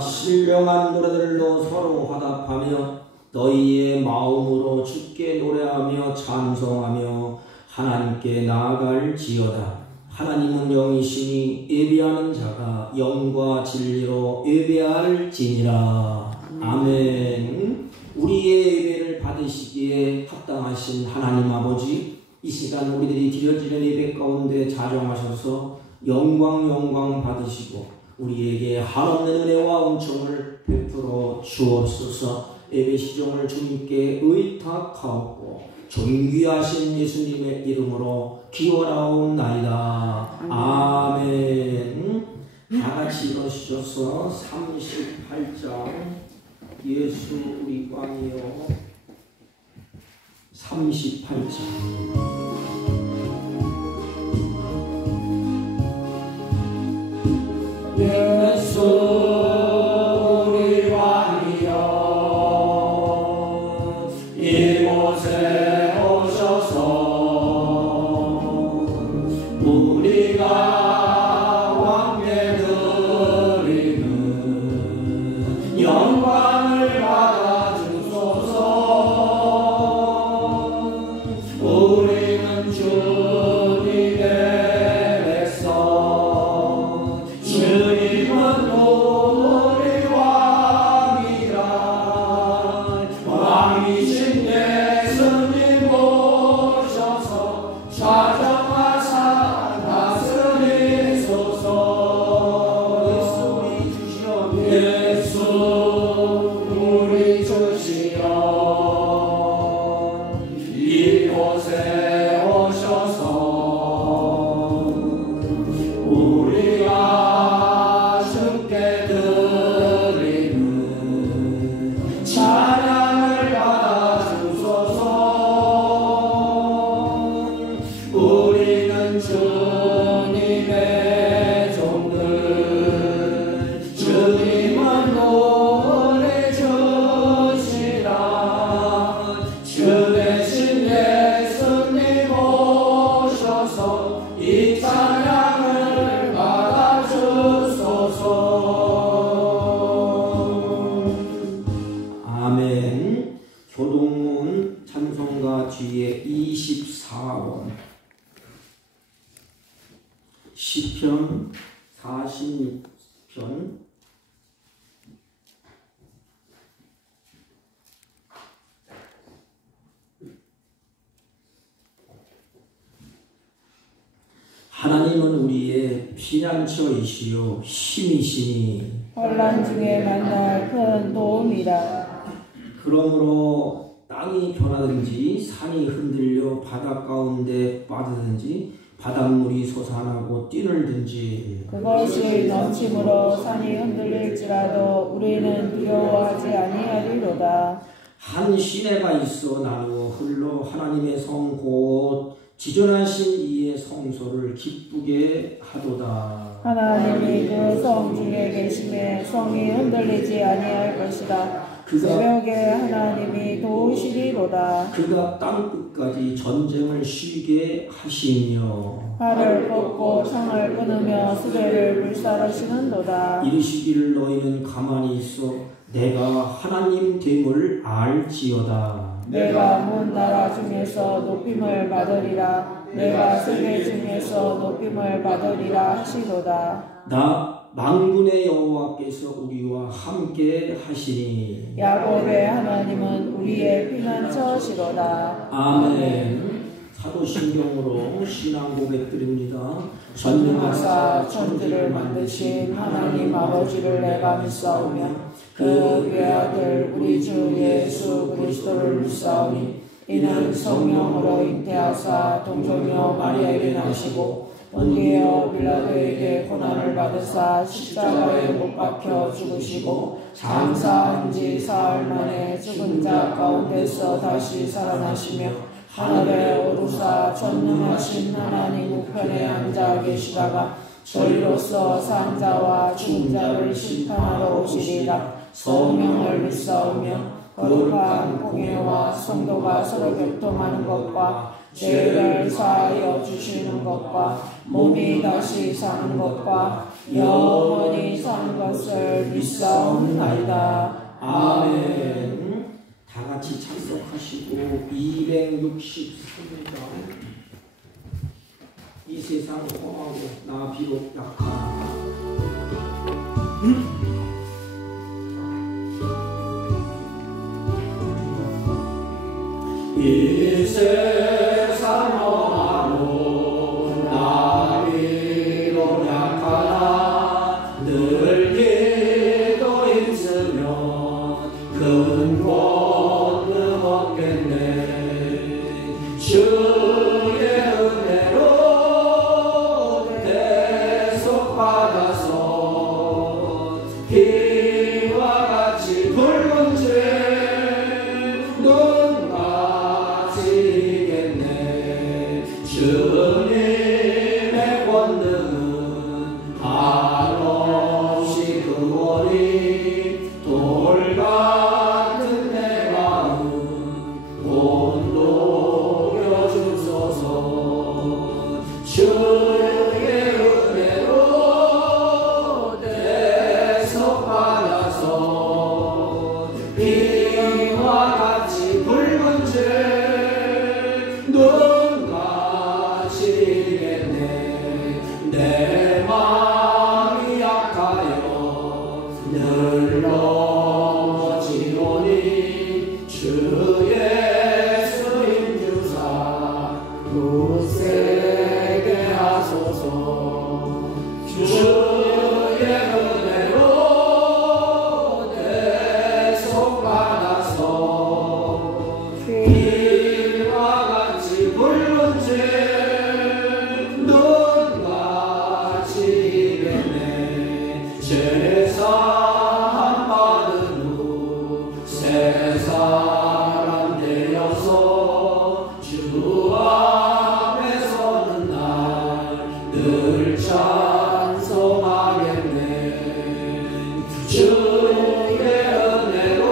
신령한 노래들로 서로 화답하며 너희의 마음으로 주께 노래하며 찬송하며 하나님께 나아갈지어다. 하나님은 영이시니 예배하는 자가 영과 진리로 예배할지니라. 아멘. 우리의 예배를 받으시기에 합당하신 하나님 아버지, 이 시간 우리들이 드려지는 예배 가운데 자정하셔서 영광 받으시고 우리에게 한없는 은혜와 은총을 베풀어 주옵소서. 예배 시종을 주님께 의탁하옵고 존귀하신 예수님의 이름으로 기원하옵나이다. 아멘. 다같이 일어서셔서 38장 예수 우리 왕이여 38장 예수 우리 왕이여 이곳에 오셔서 우리가 왕께 드리는 영광을 받아 주소서. 우리는 주님의 백성, 주님은 우리 왕이라. 왕이신 예수님 오셔서 좌정하사 다스리소서. 예수 우리 주시여 이곳에 오셔서 우리가 주께 드리는 찬양을 받아 주소서. 우리는 주님의 종들, 주님은 우리 주시라. 주 대신 예수님 오셔서 이 찬양을 받아 주소서. 아멘. 교동문 찬송가 뒤에 24원 시편 46편 하나님은 우리의 피난처이시요 힘이시니 혼란 중에 만날 큰 도움이라. 그러므로 땅이 변하든지 산이 흔들려 바다 가운데 빠지든지 바닷물이 솟아나고 뛰놀든지 그것이 넘침으로 산이 흔들릴지라도 우리는 두려워하지 아니하리로다. 한 시내가 있어 나누어 흘러 하나님의 성 곧 지존하신 이의 성소를 기쁘게 하도다. 하나님이 그 성 중에 계심에 성이 흔들리지 아니할 것이다. 새벽에 하나님이 도우시리로다. 그가 땅 끝까지 전쟁을 쉬게 하시며 팔을 뻗고 창을 끊으며 수레를 불사르시는도다. 이르시기를 너희는 가만히 있어 내가 하나님 됨을 알지어다. 내가 문 나라 중에서 높임을 받으리라. 내가 세계 중에서 높임을 받으리라 하시도다. 나 만군의 여호와께서 우리와 함께 하시니 야곱의 하나님은 우리의 피난처시로다. 아멘. 사도신경으로 신앙 고백드립니다. 전능하사 천지를 만드신 하나님 아버지를 내가 믿사오며 그 외아들 우리 주 예수 그리스도를 믿사오니 이는 성령으로 잉태하사 동정녀 마리아에게 나시고 본디오 빌라도에게 고난을 받으사 십자가에 못 박혀 죽으시고 장사한 지 사흘 만에 죽은 자 가운데서 다시 살아나시며 하늘에 오르사 전능하신 하나님 우편에 앉아 계시다가 저희로서 산 자와 죽은 자를 심판하러 오시리라. 성령을 믿사오며 거룩한 공예와 성도가 서로 교통하는 것과 죄를 사하여 주시는 것과 몸이 다시 사는 것과 영원히 산 것을 믿사옵나이다. 아멘. 다 같이 참석하시고 263회가 이 세상 험하고 나 비록 약하나 이 세상 험하고 나 비록 약하나 늘 기도 있으면 근본은 없겠네. 주의 은혜로 대속받아서 비와 같이 붉은 죄 눈같이 이겠네. 주님의 권능은 한없이 그원이 돌 같은 내 마음 온독여 주소서. 주의 은혜로 대속받아서 비와 같이 붉은 죄 눈같이 이겠네. 내 마음이 약하여 늘 넘어지오니 주 예수님 주사 굳세게 하소서. 주의 은혜로 대속받아서 비와 같이 붉은 죄 눈같이 이겠네. 제사함 받은 후 새 사람 되어서 주 앞에 서는 날 늘 찬송하겠네. 주의 은혜로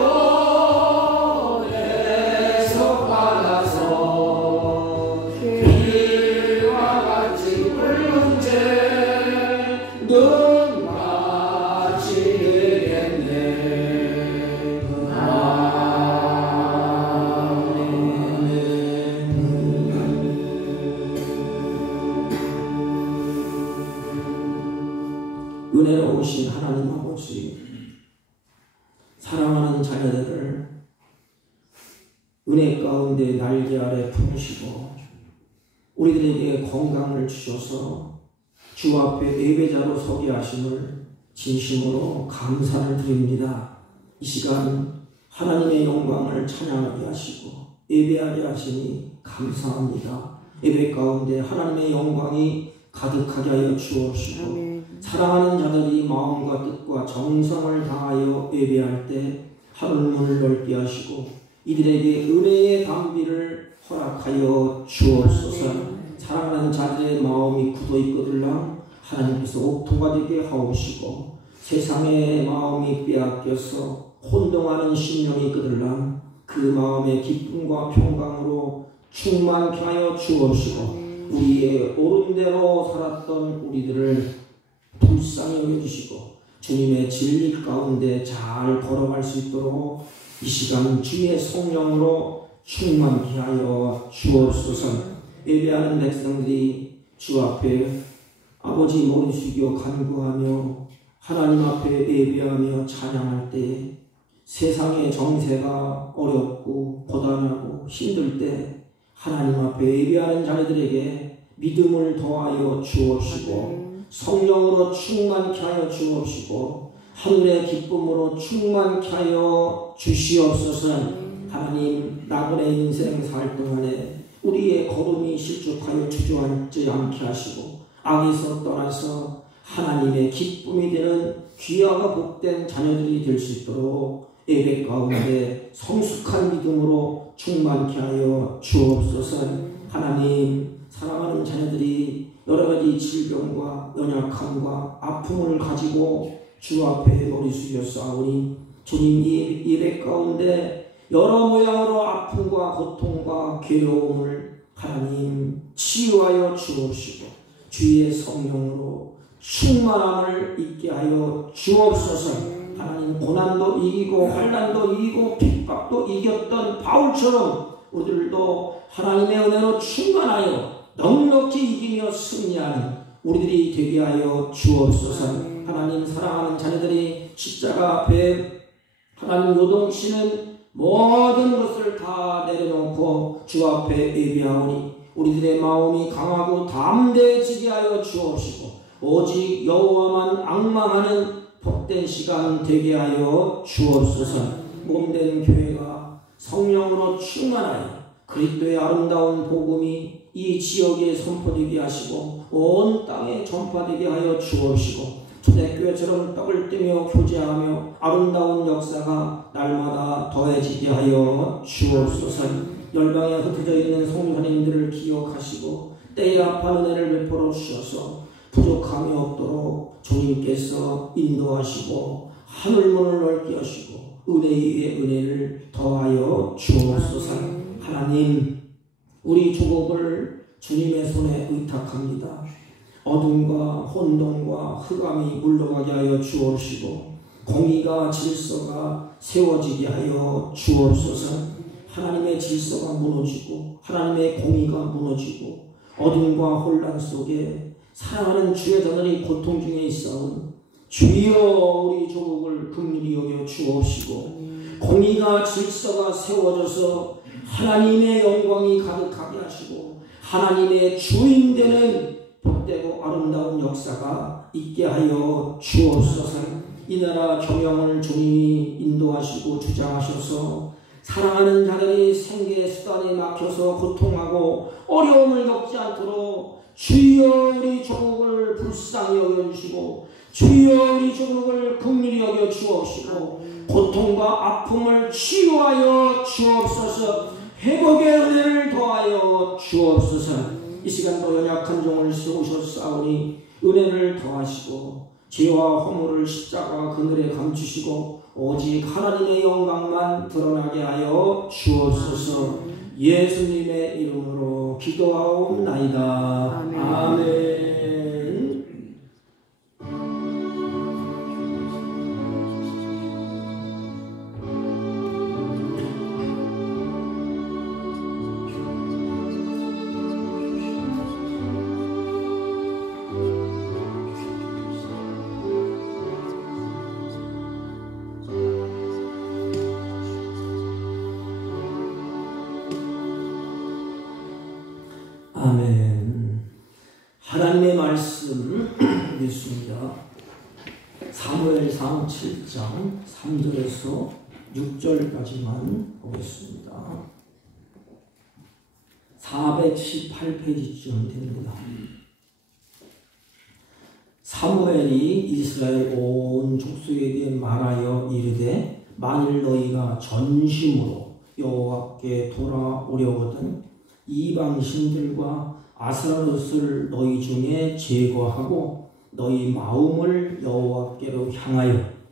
대속받아서 비와 같이 붉은 죄 눈같이 이겠네. 은혜로우신 하나님 아버지, 사랑하는 자녀들을 은혜 가운데 날개 아래 품으시고 우리들에게 건강을 주셔서 주 앞에 예배자로 서게 하심을 진심으로 감사를 드립니다. 이 시간 하나님의 영광을 찬양하게 하시고 예배하게 하시니 감사합니다. 예배 가운데 하나님의 영광이 가득하게 하여 주옵시고 사랑하는 자들이 마음과 뜻과 정성을 다하여 예배할 때 하늘문을 넓게 하시고 이들에게 은혜의 담비를 허락하여 주옵소서. 사랑하는 자들의 마음이 굳어있거들랑 하나님께서 옥토가 되게 하옵시고 세상의 마음이 빼앗겨서 혼동하는 심령이 있거들랑 그 마음의 기쁨과 평강으로 충만케 하여 주옵시고 우리의 옳은 대로 살았던 우리들을 불쌍히 여겨주시고 주님의 진리 가운데 잘 걸어갈 수 있도록 이 시간 주의 성령으로 충만케 하여 주옵소서. 예배하는 백성들이 주 앞에 아버지 머리 숙여 간구하며 하나님 앞에 예배하며 찬양할 때 세상의 정세가 어렵고 고단하고 힘들 때 하나님 앞에 예배하는 자녀들에게 믿음을 더하여 주옵시고 성령으로 충만케 하여 주옵시고 하늘의 기쁨으로 충만케 하여 주시옵소서. 하나님, 나그네 인생 살 동안에 우리의 걸음이 실족하여 주저앉지 않게 하시고 악에서 떠나서 하나님의 기쁨이 되는 귀하고 복된 자녀들이 될 수 있도록 예배 가운데 성숙한 믿음으로 충만케 하여 주옵소서. 하나님, 사랑하는 자녀들이 여러가지 질병과 연약함과 아픔을 가지고 주 앞에 머리 숙여 싸우니 주님 이 예배 가운데 여러 모양으로 아픔과 고통과 괴로움을 하나님 치유하여 주옵시고 주의 성령으로 충만함을 있게 하여 주옵소서. 하나님, 고난도 이기고 환난도 이기고 핍박도 이겼던 바울처럼 우리들도 하나님의 은혜로 충만하여 넉넉히 이기며 승리하는 우리들이 되게 하여 주옵소서. 하나님, 사랑하는 자녀들이 십자가 앞에 하나님 요동치는 모든 것을 다 내려놓고 주 앞에 예배하오니 우리들의 마음이 강하고 담대해지게 하여 주옵시고 오직 여호와만 앙망하는 복된 시간 되게 하여 주옵소서. 몸된 교회가 성령으로 충만하여 그리스도의 아름다운 복음이 이 지역에 선포되게 하시고 온 땅에 전파되게 하여 주옵시고 초대교회처럼 떡을 떼며 교제하며 아름다운 역사가 날마다 더해지게 하여 주옵소서. 열방에 흩어져 있는 성도님들을 기억하시고 때에 합한 은혜를 베풀어 주셔서 부족함이 없도록 주님께서 인도하시고 하늘문을 넓게 하시고 은혜 위에 은혜를 더하여 주옵소서. 하나님, 우리 조국을 주님의 손에 의탁합니다. 어둠과 혼돈과 흑암이 물러가게 하여 주옵시고 공의가 질서가 세워지게 하여 주옵소서. 하나님의 질서가 무너지고 하나님의 공의가 무너지고 어둠과 혼란 속에 사랑하는 주의 자들이 고통 중에 있사오니 주여 우리 조국을 긍휼히 여겨 주옵시고 공의가 질서가 세워져서 하나님의 영광이 가득하게 하시고 하나님의 주인 되는 복되고 아름다운 역사가 있게 하여 주옵소서. 이 나라 경영을 주님이 인도하시고 주장하셔서 사랑하는 자들이 생계의 수단에 막혀서 고통하고 어려움을 겪지 않도록 주여 우리 조국을 불쌍히 여겨주시고 주여 우리 조국을 긍휼히 여겨 주옵시고 고통과 아픔을 치유하여 주옵소서. 회복의 은혜를 더하여 주옵소서. 이 시간도 연약한 종을 세우셨사오니 은혜를 더하시고 죄와 허물을 십자가 그늘에 감추시고 오직 하나님의 영광만 드러나게 하여 주옵소서. 예수님의 이름으로 기도하옵나이다. 아멘. 아멘. 하나님의 말씀 읽습니다. 사무엘상 7장 3절에서 6절까지만 보겠습니다. 418페이지쯤 됩니다. 사무엘이 이스라엘 온 족속에게 말하여 이르되 만일 너희가 전심으로 여호와께 돌아오려거든 이방 신들과 아스라롯을 너희 중에 제거하고 너희 마음을 여호와께로 향하여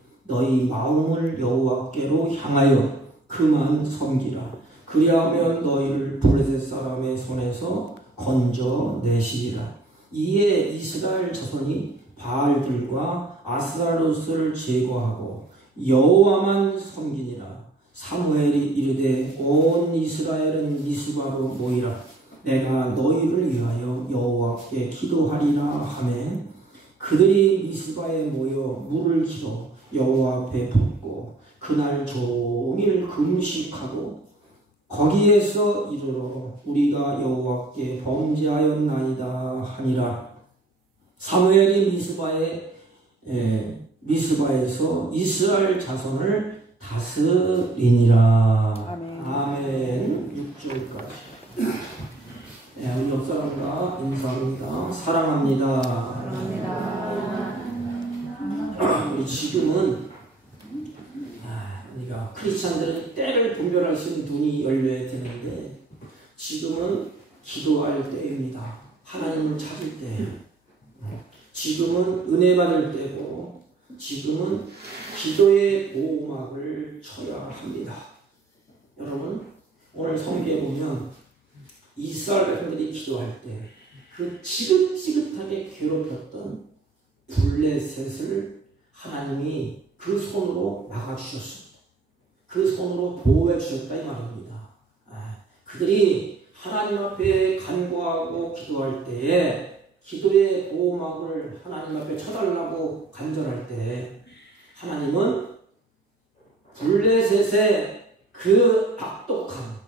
그만 섬기라. 그리하면 너희를 블레셋 사람의 손에서 건져내시리라. 이에 이스라엘 자손이 바알들과 아스라롯을 제거하고 여호와만 섬기니라. 사무엘이 이르되 온 이스라엘은 미스바로 모이라. 내가 너희를 위하여 여호와께 기도하리라 하매 그들이 미스바에 모여 물을 길어 여호와 앞에 붓고 그날 종일 금식하고 거기에서 이르러 우리가 여호와께 범죄하였나이다 하니라. 사무엘이 미스바에서 이스라엘 자손을 다스리니라. 아멘. 6절까지. 네, 우리 옆사람과 인사합니다. 사랑합니다. 우리 지금은 우리가 크리스찬들은 때를 분별할 수 있는 눈이 열려야 되는데 지금은 기도할 때입니다. 하나님을 찾을 때예요. 지금은 은혜 받을 때고 지금은 기도의 보호막을 쳐야 합니다. 여러분, 오늘 성경에 보면 이스라엘 백성들이 기도할 때 그 지긋지긋하게 괴롭혔던 블레셋을 하나님이 그 손으로 막아주셨습니다. 그 손으로 보호해 주셨다 이 말입니다. 그들이 하나님 앞에 간구하고 기도할 때에 기도의 보호막을 하나님 앞에 쳐달라고 간절할 때 하나님은 블레셋의 그 악독한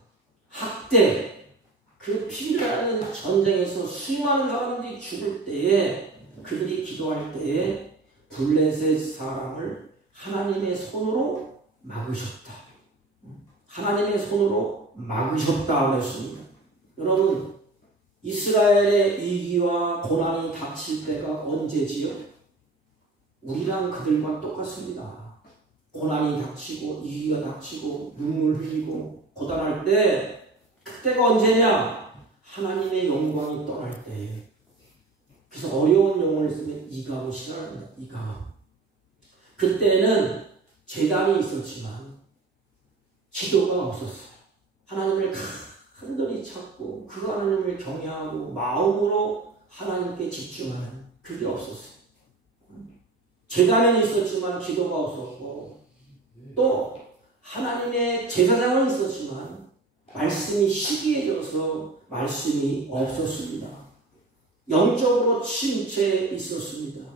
학대, 그 피라는 전쟁에서 수많은 사람들이 죽을 때에 그들이 기도할 때에 블레셋 사람을 하나님의 손으로 막으셨다. 하나님의 손으로 막으셨다 그랬습니다. 여러분, 이스라엘의 위기와 고난이 닥칠 때가 언제지요? 우리랑 그들과 똑같습니다. 고난이 닥치고 위기가 닥치고 눈물 흘리고 고단할 때 그때가 언제냐? 하나님의 영광이 떠날 때. 그래서 어려운 용어를 쓰면 이가봇이라 합니다. 이가봇. 그때는 제단이 있었지만 기도가 없었어요. 하나님을 간절히 찾고 그 하나님을 경외하고 마음으로 하나님께 집중하는 그게 없었어요. 제단은 있었지만 기도가 없었고 또 하나님의 제사장은 있었지만 말씀이 희귀해져서 말씀이 없었습니다. 영적으로 침체해 있었습니다.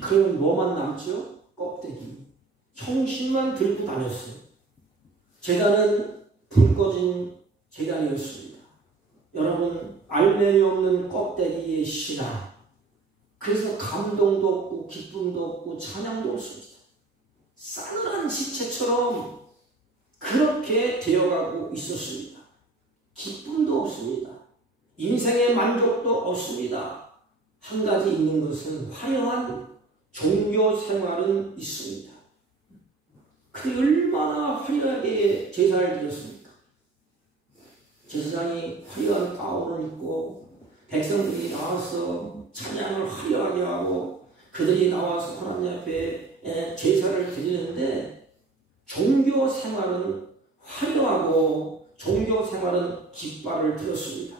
그럼 뭐만 남죠? 껍데기. 형식만 들고 다녔어요. 제단은 불 꺼진 제단이었습니다. 여러분, 알맹이 없는 껍데기의 신앙. 그래서 감동도 없고 기쁨도 없고 찬양도 없습니다. 싸늘한 지체처럼 그렇게 되어가고 있었습니다. 기쁨도 없습니다. 인생의 만족도 없습니다. 한 가지 있는 것은 화려한 종교 생활은 있습니다. 그게 얼마나 화려하게 제사를 드렸습니까? 제사장이 화려한 가운을 입고 백성들이 나와서 찬양을 화려하게 하고 그들이 나와서 하나님 앞에 제사를 드리는데 종교 생활은 화려하고 종교 생활은 깃발을 들었습니다.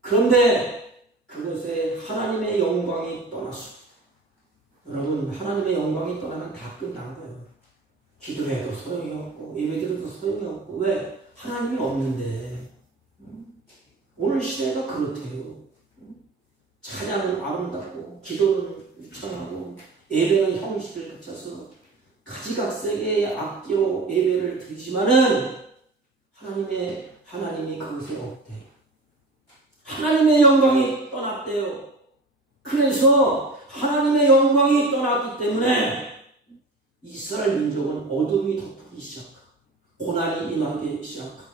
그런데 그것에 하나님의 영광이 떠났습니다. 여러분, 하나님의 영광이 떠나면 다 끝난 거예요. 기도해도 소용이 없고 예배드려도 소용이 없고 왜? 하나님이 없는데. 오늘 시대가 그렇대요. 찬양은 아름답고 기도는 유창하고 예배는 형식을 갖춰서 가지각색의 악기로 예배를 드리지만은 하나님이 그것에 없대요. 하나님의 영광이 떠났대요. 그래서 하나님의 영광이 떠났기 때문에 이스라엘 민족은 어둠이 덮이기 시작하고 고난이 임하기 시작하고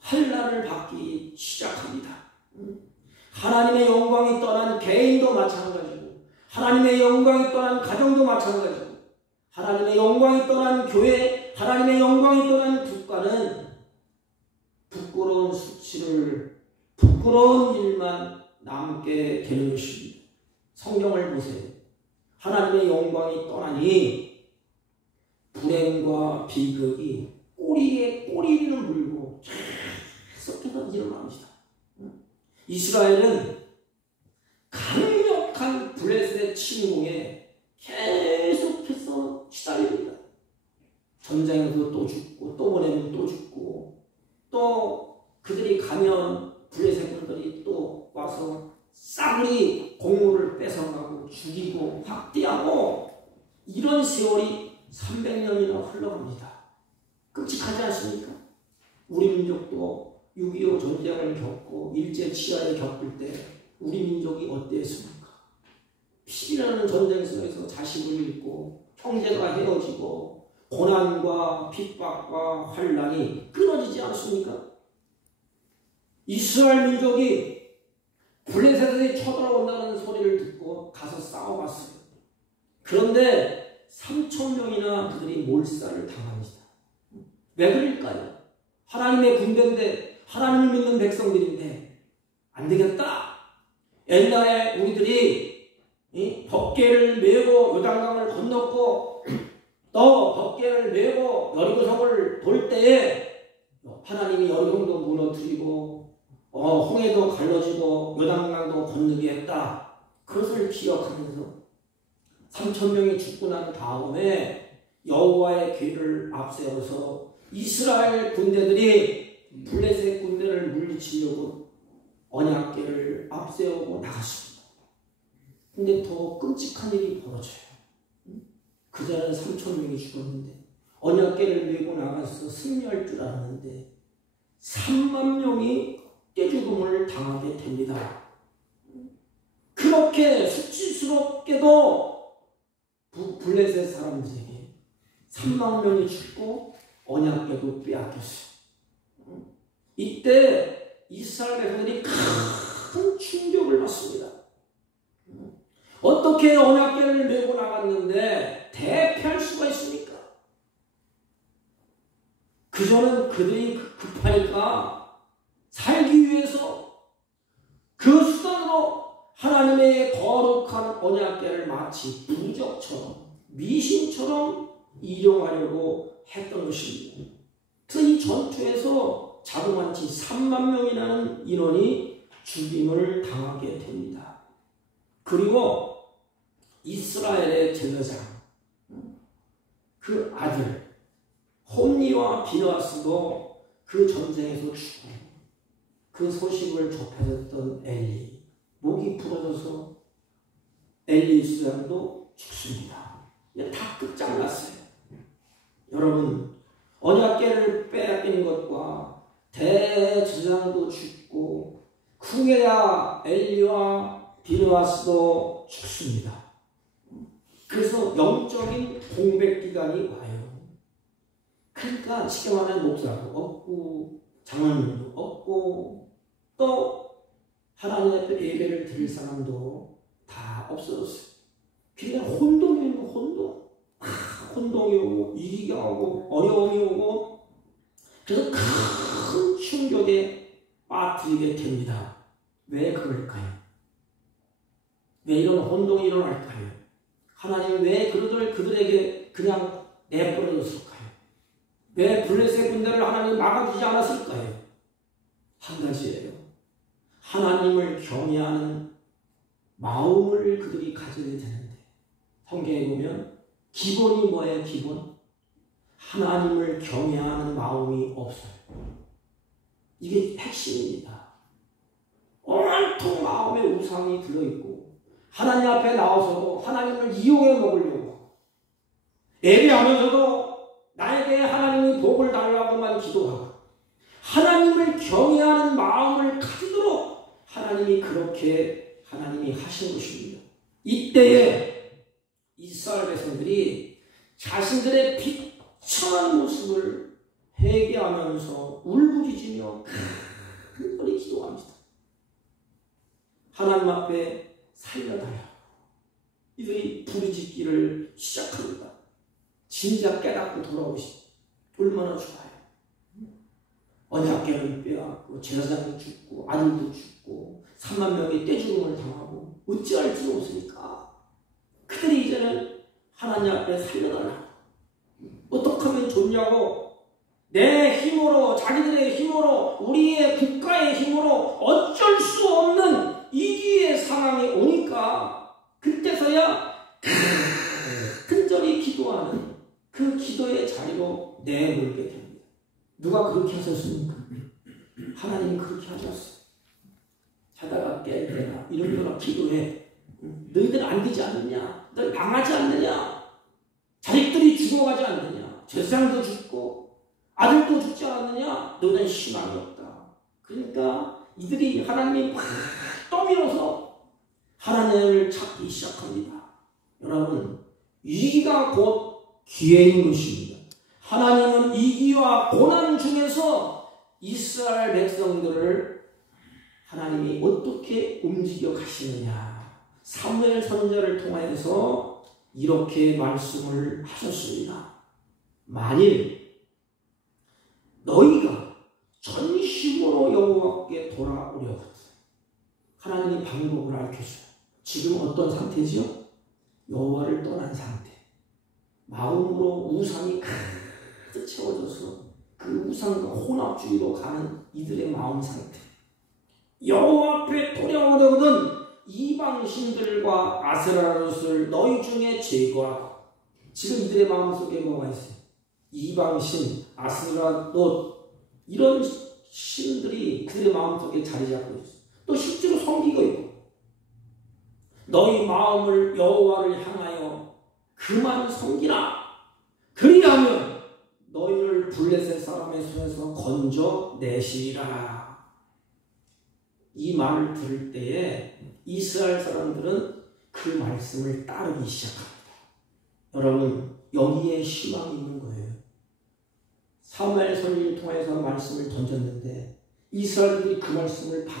환난을 받기 시작합니다. 하나님의 영광이 떠난 개인도 마찬가지고 하나님의 영광이 떠난 가정도 마찬가지고 하나님의 영광이 떠난 교회, 하나님의 영광이 떠난 국가는 부끄러운 수치를 부끄러운 일만 남게 되는 것입니다. 성경을 보세요. 하나님의 영광이 떠나니 불행과 비극이 꼬리에 꼬리를 물고 계속해서 일어납니다. 이스라엘은 강력한 블레셋의 침공에 계속해서 시달립니다. 전쟁에서 또 죽고 또 보내면 또 죽고 또 그들이 가면 블레셋 군들이 또 와서 싸그리 곡물을 뺏어가고 죽이고 학대하고 이런 세월이 300년이나 흘러갑니다. 끔찍하지 않습니까? 우리 민족도 6.25 전쟁을 겪고 일제치하를 겪을 때 우리 민족이 어땠습니까? 피라는 전쟁 속에서 자식을 잃고 형제가 헤어지고 고난과 핍박과 환난이 끊어지지 않습니까? 이스라엘 민족이 블레셋이 쳐들어온다는 소리를 듣고 가서 싸워봤어요. 그런데 3,000명이나 그들이 몰살을 당합니다. 왜 그럴까요? 하나님의 군대인데 하나님을 믿는 백성들인데 안 되겠다. 옛날에 우리들이 법궤를 메고 요단강을 건넜고 또 법궤를 메고 여리고성을 돌 때에 하나님이 여리고성도 무너뜨리고 홍해도 갈라지고 요단강도 건너게 했다. 그것을 기억하면서 3,000명이 죽고 난 다음에 여호와의 괴를 앞세워서 이스라엘 군대들이 블레셋 군대를 물리치려고 언약궤를 앞세우고 나갔습니다. 근데 더 끔찍한 일이 벌어져요. 그자는 3,000명이 죽었는데 언약궤를 메고 나가서 승리할 줄 알았는데 3만 명이 떼죽음을 당하게 됩니다. 그렇게 수치스럽게도 블레셋 사람들에게 3만 명이 죽고 언약궤도 빼앗겼어요. 이때 이스라엘 백성들이 큰 충격을 받습니다. 어떻게 언약궤를 메고 나갔는데 대피할 수가 있습니까? 그저는 그들이 급하니까 살기 위해서 그 수단으로 하나님의 거룩한 언약궤를 마치 부적처럼 미신처럼 이용하려고 했던 것입니다. 그래서 이 전투에서 자그마치 3만 명이라는 인원이 죽임을 당하게 됩니다. 그리고 이스라엘의 제사장 그 아들 홈리와 비느하스도 그 전쟁에서 죽고 그 소식을 접해졌던 엘리 목이 부러져서 엘리 수장도 죽습니다. 다 끝장났어요. 여러분 언약궤를 빼앗기는 것과 대제사장도 죽고 후계자 엘리와 비느하스도 죽습니다. 그래서 영적인 공백 기간이 와요. 그러니까 쉽게 말하면 목사도 없고 장로님도 없고 또 하나님 앞에 예배를 드릴 사람도 다 없어졌어요. 그냥 혼동이에요. 혼동이 오고 위기가 오고 어려움이 오고 그래서 큰 충격에 빠뜨리게 됩니다. 왜 그럴까요? 왜 이런 혼동이 일어날까요? 하나님 왜 그들에게 그냥 내버려뒀을까요? 왜 블레셋 군대를 하나님 막아주지 않았을까요? 한 가지예요. 하나님을 경외하는 마음을 그들이 가져야 되는데 성경에 보면 기본이 뭐예요? 기본? 하나님을 경외하는 마음이 없어요. 이게 핵심입니다. 온통 마음에 우상이 들어있고 하나님 앞에 나와서도 하나님을 이용해 먹으려고 예배하면서도 나에게 하나님이 복을 달라고만 기도하고 하나님을 경외하는 마음을 가지도록 하나님이 그렇게 하나님이 하신 것입니다. 이때에 이스라엘 백성들이 자신들의 비참한 모습을 회개하면서 울부짖으며 큰 소리 기도합니다. 하나님 앞에 살려달라고 이들이 부르짖기를 시작합니다. 진짜 깨닫고 돌아오시 얼마나 좋아요. 언약궤를 빼앗고 제사장도 죽고 아들도 죽고 3만 명이 떼죽음을 당하고 어찌할 수 없으니까 그들이 이제는 하나님 앞에 살려달라고 어떻게 하면 좋냐고 내 힘으로 자기들의 힘으로 우리의 국가의 힘으로 어쩔 수 없는 위기의 상황이 오니까 그때서야 큰절히 기도하는 그 기도의 자리로 내몰게 됩니다. 누가 그렇게 하셨습니까? 하나님이 그렇게 하셨어요. 자다가 깨라 일어나라 기도해. 너희들 안 되지 않느냐? 너희 망하지 않느냐? 자식들이 죽어가지 않느냐? 제사장도 죽고 아들도 죽지 않느냐? 너희는 희망이 없다. 그러니까 이들이 하나님이 막 떠밀어서 하나님을 찾기 시작합니다. 여러분 위기가 곧 기회인 것입니다. 하나님은 위기와 고난 중에서 이스라엘 백성들을 하나님이 어떻게 움직여 가시느냐 사무엘 선지자를 통하여서 이렇게 말씀을 하셨습니다. 만일 너희가 전심으로 여호와께 돌아오려거든 하나님이 방법을 알려줘요. 지금 어떤 상태지요? 여호와를 떠난 상태. 마음으로 우상이 가득 채워져서 그 우상과 혼합주의로 가는 이들의 마음 상태. 여호와 앞에 돌아오려거든 이방신들과 아스라롯을 너희 중에 제거하고. 지금 이들의 마음속에 뭐가 있어요? 이방신, 아스라롯, 이런 신들이 그들의 마음속에 자리 잡고 있어요. 또 실제로 섬기고 있고. 너희 마음을 여호와를 향하여 그만 섬기라. 그리하면 너희를 블레셋 사람의 손에서 건져내시리라. 이 말을 들을 때에 이스라엘 사람들은 그 말씀을 따르기 시작합니다. 여러분, 여기에 희망이 있는 거예요. 사무엘 선지를 통해서 말씀을 던졌는데 이스라엘들이 그 말씀을 받아.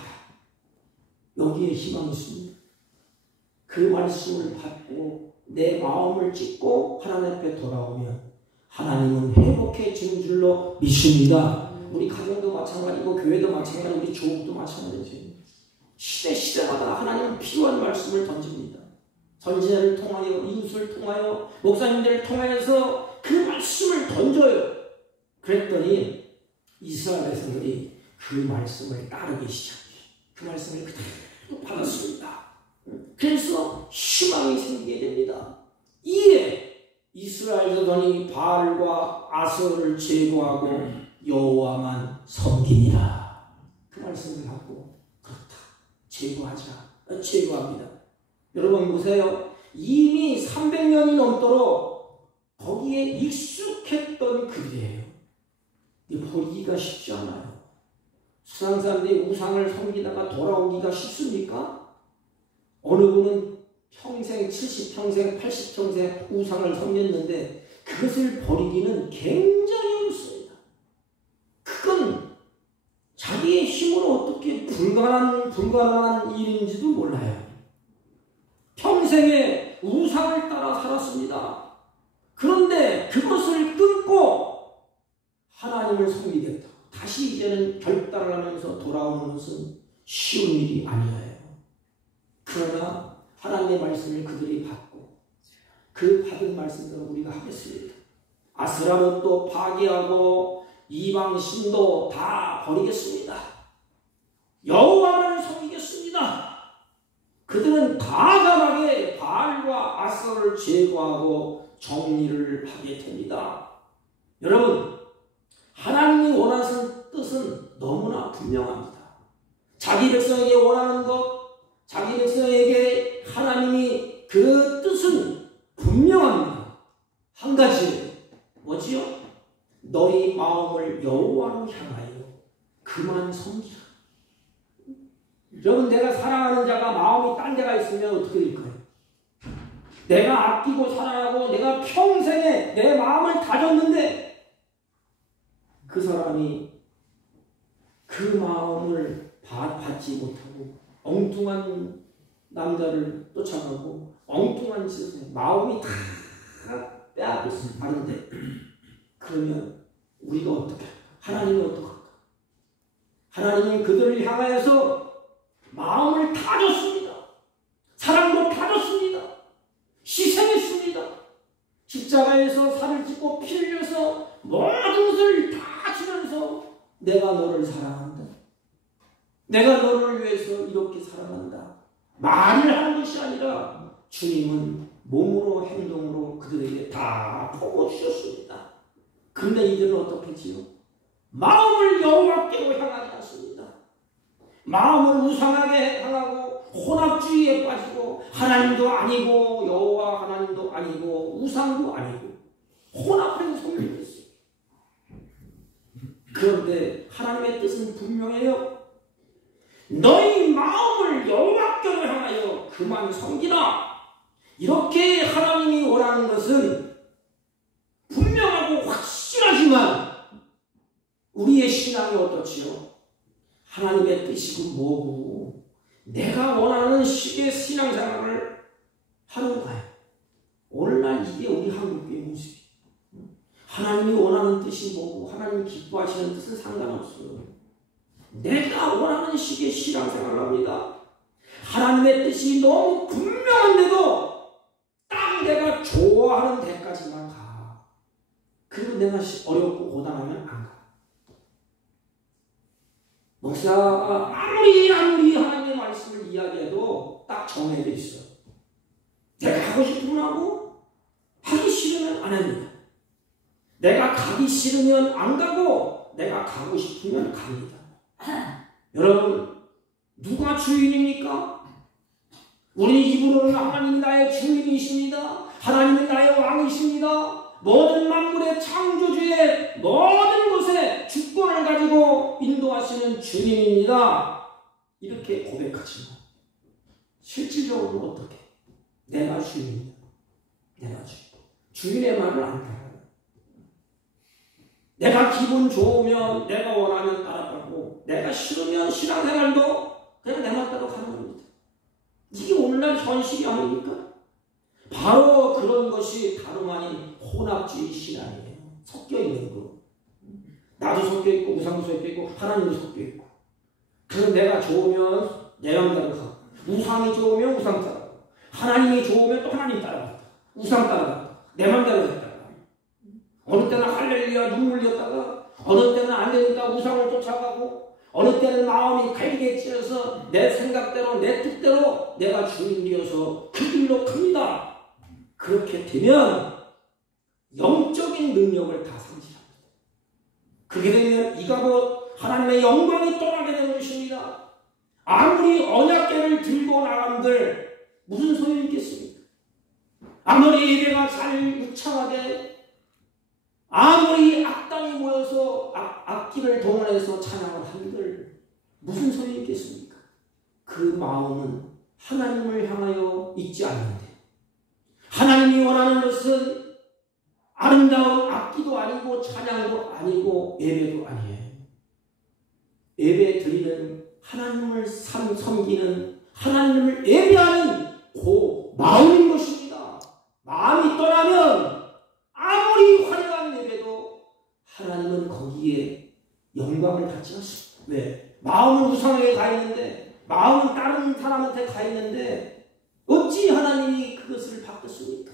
여기에 희망이 있습니다. 그 말씀을 받고 내 마음을 찢고 하나님 앞에 돌아오면 하나님은 회복해지는 줄로 믿습니다. 우리 가정도 마찬가지고 교회도 마찬가지고 우리 조국도 마찬가지죠. 시대마다 하나님은 필요한 말씀을 던집니다. 선지자를 통하여, 이웃을 통하여, 목사님들을 통하여서 그 말씀을 던져요. 그랬더니 이스라엘 백성들이 그 말씀을 따르기 시작해요. 그 말씀을 그대로 받았습니다. 그래서 희망이 생기게 됩니다. 이에 이스라엘 자손이 바알과 아설을 제거하고 여호와만 섬기니라. 그 말씀을 갖고 그렇다, 제거합니다. 여러분 보세요. 이미 300년이 넘도록 거기에 익숙했던 그들이에요. 버리기가 쉽지 않아요. 수상사람들이 우상을 섬기다가 돌아오기가 쉽습니까? 어느 분은 평생 70평생 80평생 우상을 섬겼는데 그것을 버리기는 굉장히 어렵습니다. 그건 자기의 힘으로 어떻게 불가능한 일인지도 몰라요. 평생에 우상을 따라 살았습니다. 그런데 그것을 끊고 하나님을 섬기겠다. 다시 이제는 결단을 하면서 돌아오는 것은 쉬운 일이 아니에요. 그러나 하나님의 말씀을 그들이 받고 그 받은 말씀대로 우리가 하겠습니다. 아스라롯도 파괴하고 이방신도 다 버리겠습니다. 여호와만 섬기겠습니다. 그들은 과감하게 바알과 아스라를 제거하고 정리를 하게 됩니다. 여러분, 하나님이 원하는 뜻은 너무나 분명합니다. 자기 백성에게 원하는 것, 자기 백성에게 하나님이 그 뜻은 분명합니다. 한 가지, 뭐지요? 너희 마음을 여호와로 향하여 그만 섬기라. 여러분, 내가 사랑하는 자가 마음이 딴 데가 있으면 어떻게 될까요? 내가 아끼고 사랑하고 내가 평생에 내 마음을 다졌는데 그 사람이 그 마음을 받지 못하고 엉뚱한 남자를 쫓아가고 엉뚱한 짓을 해. 마음이 다 빼앗겼어. 다른데. 그러면 우리가 어떻게 할까? 하나님은 어떻게 할까? 하나님은 그들을 향하여서 마음을 다 줬습니다. 사랑도 다 줬습니다. 희생했습니다. 십자가에서 살을 찢고 피를 흘려서 모든 것을 다 주면서 내가 너를 사랑한다. 내가 너를 위해서 이렇게 사랑한다. 말을 하는 것이 아니라 주님은 몸으로 행동으로 그들에게 다 퍼부어주셨습니다. 그런데 이들은 어떻게 했지요? 마음을 여호와께로 향하지 않습니다. 마음을 우상하게 향하고 혼합주의에 빠지고 하나님도 아니고 여호와 하나님도 아니고 우상도 아니고 혼합해서 섬기고 있어요. 그런데 하나님의 뜻은 분명해요. 너희 마음을 여호와께로 향하여 그만 섬기라. 이렇게 하나님이 원하는 것은 분명하고 확실하지만 우리의 신앙이 어떻지요? 하나님의 뜻이고 뭐고 내가 원하는 식의 신앙생활을 하는 거예요. 오늘날 이게 우리 한국교회 모습이에요. 하나님이 원하는 뜻이 뭐고 하나님이 기뻐하시는 뜻은 상관없어요. 내가 원하는 식의 신앙생활을 합니다. 하나님의 뜻이 너무 분명한데도 딱 내가 좋아하는 데까지만 가. 그리고 내가 어렵고 고단하면 안 가. 목사가 아무리 하나님의 말씀을 이야기해도 딱 딱 정해져 있어. 내가 하고 싶으면 하고 하기 싫으면 안 합니다. 내가 가기 싫으면 안 가고 내가 가고 싶으면 갑니다. 여러분, 누가 주인입니까? 우리 입으로는 하나님이 나의 주인이십니다. 하나님은 나의 왕이십니다. 모든 만물의 창조주의 모든 곳에 주권을 가지고 인도하시는 주님입니다. 이렇게 고백하지만 실질적으로 어떻게? 내가 주인이다. 내가 주인. 주인의 말을 안 따라요. 내가 기분 좋으면 내가 원하면 따라가고 내가 싫으면 신앙생활도 그냥 내 맘대로 가는 겁니다. 이게 오늘날 현실이 아닙니까? 바로 그런 것이 다름 아닌 혼합주의 신앙이에요. 섞여 있는 거. 나도 섞여 있고 우상도 섞여 있고 하나님도 섞여 있고. 그래서 내가 좋으면 내 맘대로 가고 우상이 좋으면 우상 따라가고 하나님이 좋으면 또 하나님 따라가고 우상 따라가고 내 맘대로 했다가 어느 때는 할렐루야 눈물 흘렸다가 어느 때는 안 되니까 우상을 쫓아가고 어느 때는 마음이 갈리게 찢어서 내 생각대로 내 뜻대로 내가 주인 되어서 그 길로 갑니다. 그렇게 되면 영적인 능력을 다 상실합니다. 그렇게 되면 이가 곧 하나님의 영광이 떠나게 되는 것입니다. 아무리 언약궤를 들고 나간들 무슨 소용이 있겠습니까? 아무리 예배가 잘 유창하게 아무리 악당이 모여서 악기를 동원해서 찬양을 한들 무슨 소용이 있겠습니까? 그 마음은 하나님을 향하여 있지 않는데 하나님이 원하는 것은 아름다운 악기도 아니고 찬양도 아니고 예배도 아니에요. 예배 드리는 하나님을 섬기는 하나님을 예배하는 그 마음인 것입니다. 마음이 떠나면 아무리 화려한 예배도 하나님은 거기에 영광을 받지 않습니다. 왜? 마음은 우상에게 가 있는데 마음은 다른 사람한테 가 있는데 어찌 하나님이 그것을 바꿨습니까?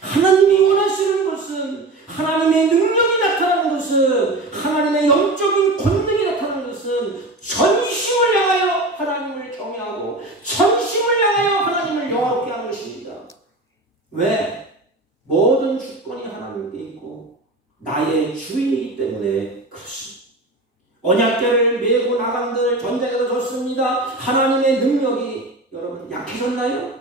하나님이 원하시는 것은 하나님의 능력이 나타나는 것은 하나님의 영적인 권능이 나타나는 것은 전심을 향하여 하나님을 경외하고 전심을 향하여 하나님을 영화롭게 하는 것입니다. 왜? 모든 주권이 하나님께 있고 나의 주인이기 때문에 그렇습니다. 언약궤를 메고 나간들 전쟁에서 졌습니다. 하나님의 능력이 여러분 약해졌나요?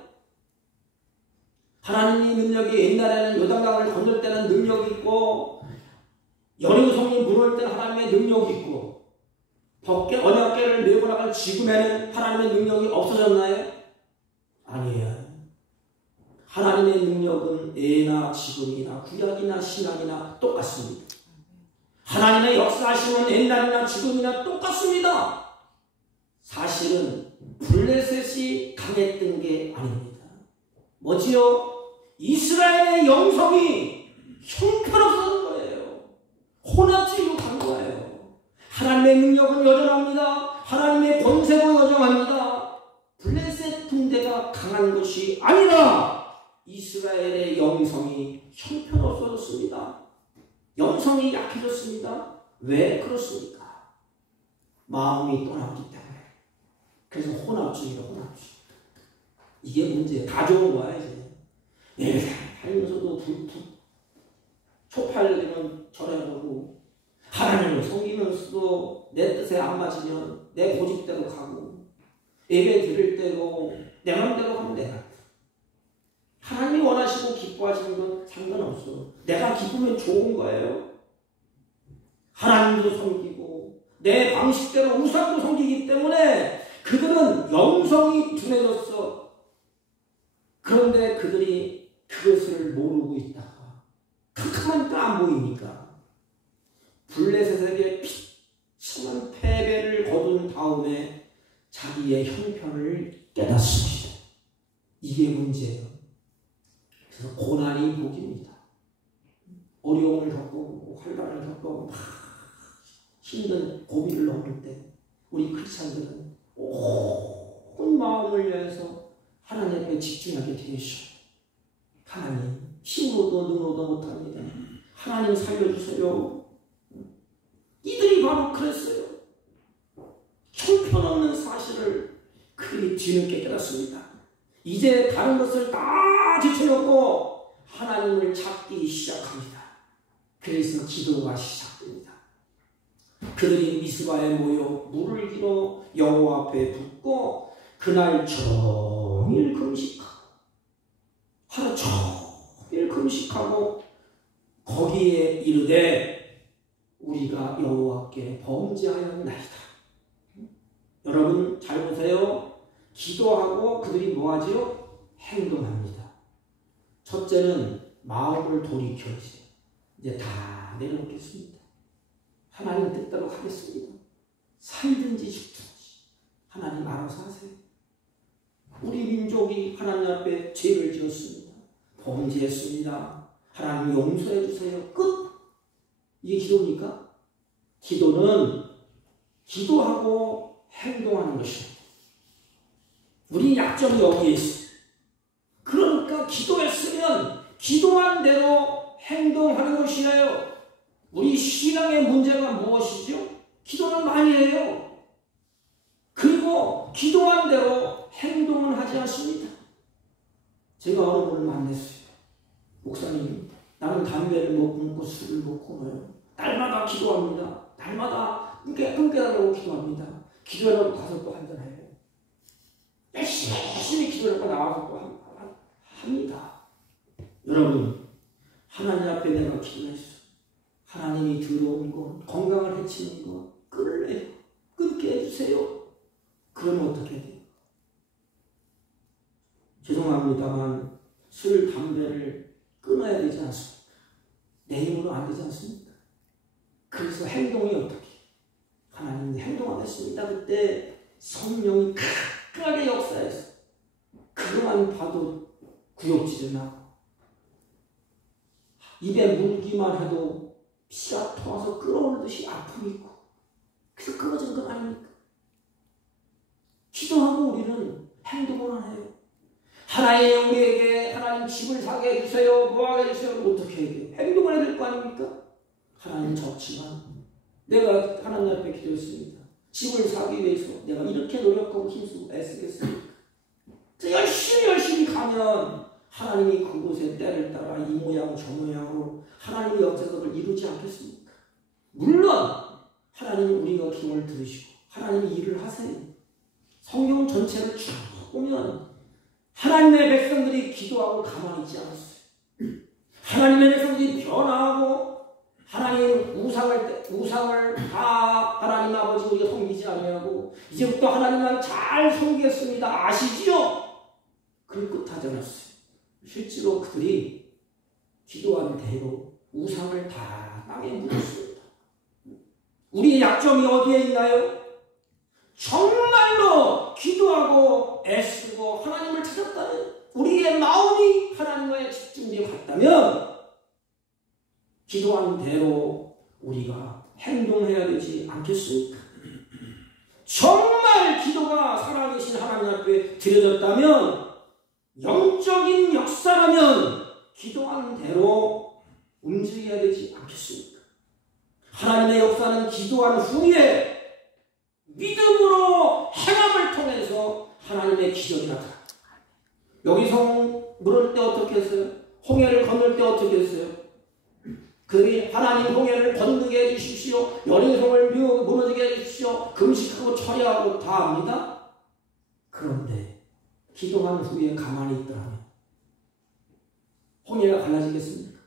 하나님의 능력이 옛날에는 요단강을 건널 때는 능력이 있고 여리고성이 무너질 때는 하나님의 능력이 있고 언약궤를 메고 나갈 지금에는 하나님의 능력이 없어졌나요? 아니에요. 하나님의 능력은 예나 지금이나 구약이나 신약이나 똑같습니다. 하나님의 역사하심은 옛날이나 지금이나 똑같습니다. 사실은 블레셋이 강했던 게 아닙니다. 뭐지요? 이스라엘의 영성이 형편없어진 거예요. 혼합주의로 간 거예요. 하나님의 능력은 여전합니다. 하나님의 권세도 여전합니다. 블레셋 군대가 강한 것이 아니라 이스라엘의 영성이 형편없어졌습니다. 영성이 약해졌습니다. 왜 그렇습니까? 마음이 떠났기 때문에. 그래서 혼합주의로 혼합주의. 이게 문제예요. 다 좋은 거야 이제. 예배 하면서도 초팔리면 절해보고 하나님을 섬기면서도 내 뜻에 안 맞으면 내 고집대로 가고 예배 드릴 때도 내 맘대로 하면 내가 하나님이 원하시고 기뻐하시는 건 상관없어. 내가 기쁘면 좋은 거예요. 하나님도 섬기고 내 방식대로 우상도 섬기기 때문에 그들은 영성이 둔해졌어. 그런데 그들이 그것을 모르고 있다가 캄캄하니까 안 보이니까 블레셋에게 비참한 패배를 거둔 다음에 자기의 형편을 깨닫습니다. 이게 문제예요. 그래서 고난이 복입니다. 어려움을 겪고 환난을 겪고 막 힘든 고비를 넘을 때 우리 크리스찬들은 온 마음을 위해서 하나님 앞에 집중하게 되시오. 하나님 힘으로도 능으로도 못합니다. 하나님 살려주세요. 이들이 바로 그랬어요. 형편없는 사실을 그들이 뒤늦게 깨닫습니다. 이제 다른 것을 다 제쳐놓고 하나님을 찾기 시작합니다. 그래서 기도가 시작됩니다. 그들이 미스바에 모여 물을 길어 여호와 앞에 붓고 그날 종일 금식하고 하루 종일 금식하고 거기에 이르되 우리가 여호와께 범죄하였나이다. 여러분 잘 보세요. 기도하고 그들이 뭐하지요? 행동합니다. 첫째는 마음을 돌이켜야지. 이제 다 내려놓겠습니다. 하나님 뜻대로 하겠습니다. 살든지 죽든지 하나님 알아서 하세요. 우리 민족이 하나님 앞에 죄를 지었습니다. 범죄했습니다. 하나님 용서해 주세요. 끝. 이게 기도입니까? 기도는 기도하고 행동하는 것입니다. 우리 약점이 여기에 있어요. 그러니까 기도했으면 기도한 대로 행동하는 것이에요. 우리 신앙의 문제가 무엇이죠? 기도는 많이 해요. 그리고 기도한 대로 행동은 하지 않습니다. 제가 어느 분을 만났어요. 목사님, 나는 담배를 못 끊고 술을 못 끊어요. 날마다 기도합니다. 날마다 끊게달라고 기도합니다. 기도하라고 가서 또 한잔해요. 열심히 기도하고 나와서 또 합니다. 여러분, 하나님 앞에 내가 기도했어. 하나님이 들어온 건, 건강을 해치는 건 끊을래요. 끊게 해주세요. 그러면 어떻게 돼요? 죄송합니다만 술, 담배를 끊어야 되지 않습니까? 내 힘으로 안 되지 않습니까? 그래서 행동이 어떻게? 하나님이 행동하겠습니다. 그때 성령이 크게 역사해서 그것만 봐도 구역질이 나고 입에 물기만 해도 피가 터서 끓어오르듯이 아픔이 있고 그래서 끊어진 건 아닙니까? 기도하고 우리는 행동을 안 해요. 하나님 우리에게 하나님 집을 사게 해주세요. 뭐하게 해주세요. 어떻게 해야 돼요? 행동을 해야 될 거 아닙니까? 하나님 좋지만 내가 하나님 앞에 기도했습니다. 집을 사기 위해서 내가 이렇게 노력하고 힘쓰고 애쓰겠습니까? 열심히 가면 하나님이 그곳에 때를 따라 이 모양 저 모양으로 하나님의 역사를 이루지 않겠습니까? 물론 하나님 우리가 기도를 들으시고 하나님이 일을 하세요. 성경 전체를 쭉 보면 하나님의 백성들이 기도하고 가만히 있지 않았어요. 하나님의 백성들이 변화하고 하나님 우상을 다 하나님 아버지 우리가 섬기지 아니하고 이제부터 하나님만 잘 섬기겠습니다. 아시지요? 그걸 끝하지 않았어요. 실제로 그들이 기도한 대로 우상을 다 땅에 묻었습니다. 우리의 약점이 어디에 있나요? 정말로 기도하고 애쓰고 하나님을 찾았다면 우리의 마음이 하나님과의 집중되어 갔다면 기도한 대로 우리가 행동해야 되지 않겠습니까? 정말 기도가 살아계신 하나님 앞에 드려졌다면 영적인 역사라면 기도한 대로 움직여야 되지 않겠습니까? 하나님의 역사는 기도한 후에 믿음으로 행함을 통해서 하나님의 기적이 나타납니다. 여기서 물을 때 어떻게 했어요? 홍해를 건널 때 어떻게 했어요? 그들이 하나님 홍해를 건너게 해주십시오. 여리고성을 무너지게 해주십시오. 금식하고 처리하고 다 합니다. 그런데 기도한 후에 가만히 있더라면 홍해가 갈라지겠습니까?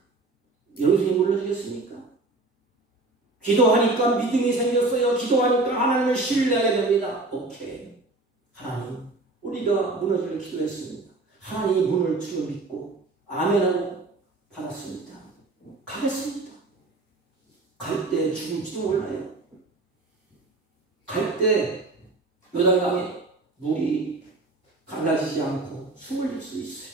여리고성이 무너지겠습니까? 기도하니까 믿음이 생겼어요. 기도하니까 하나님을 신뢰하게 됩니다. 오케이. 하나님, 우리가 무너지를 기도했습니다. 하나님이 문을 주어 믿고 아멘하고 받았습니다. 가겠습니다. 갈 때 죽을지도 몰라요. 갈 때 요단강에 물이 갈라지지 않고 숨을 쉴 수 있어요.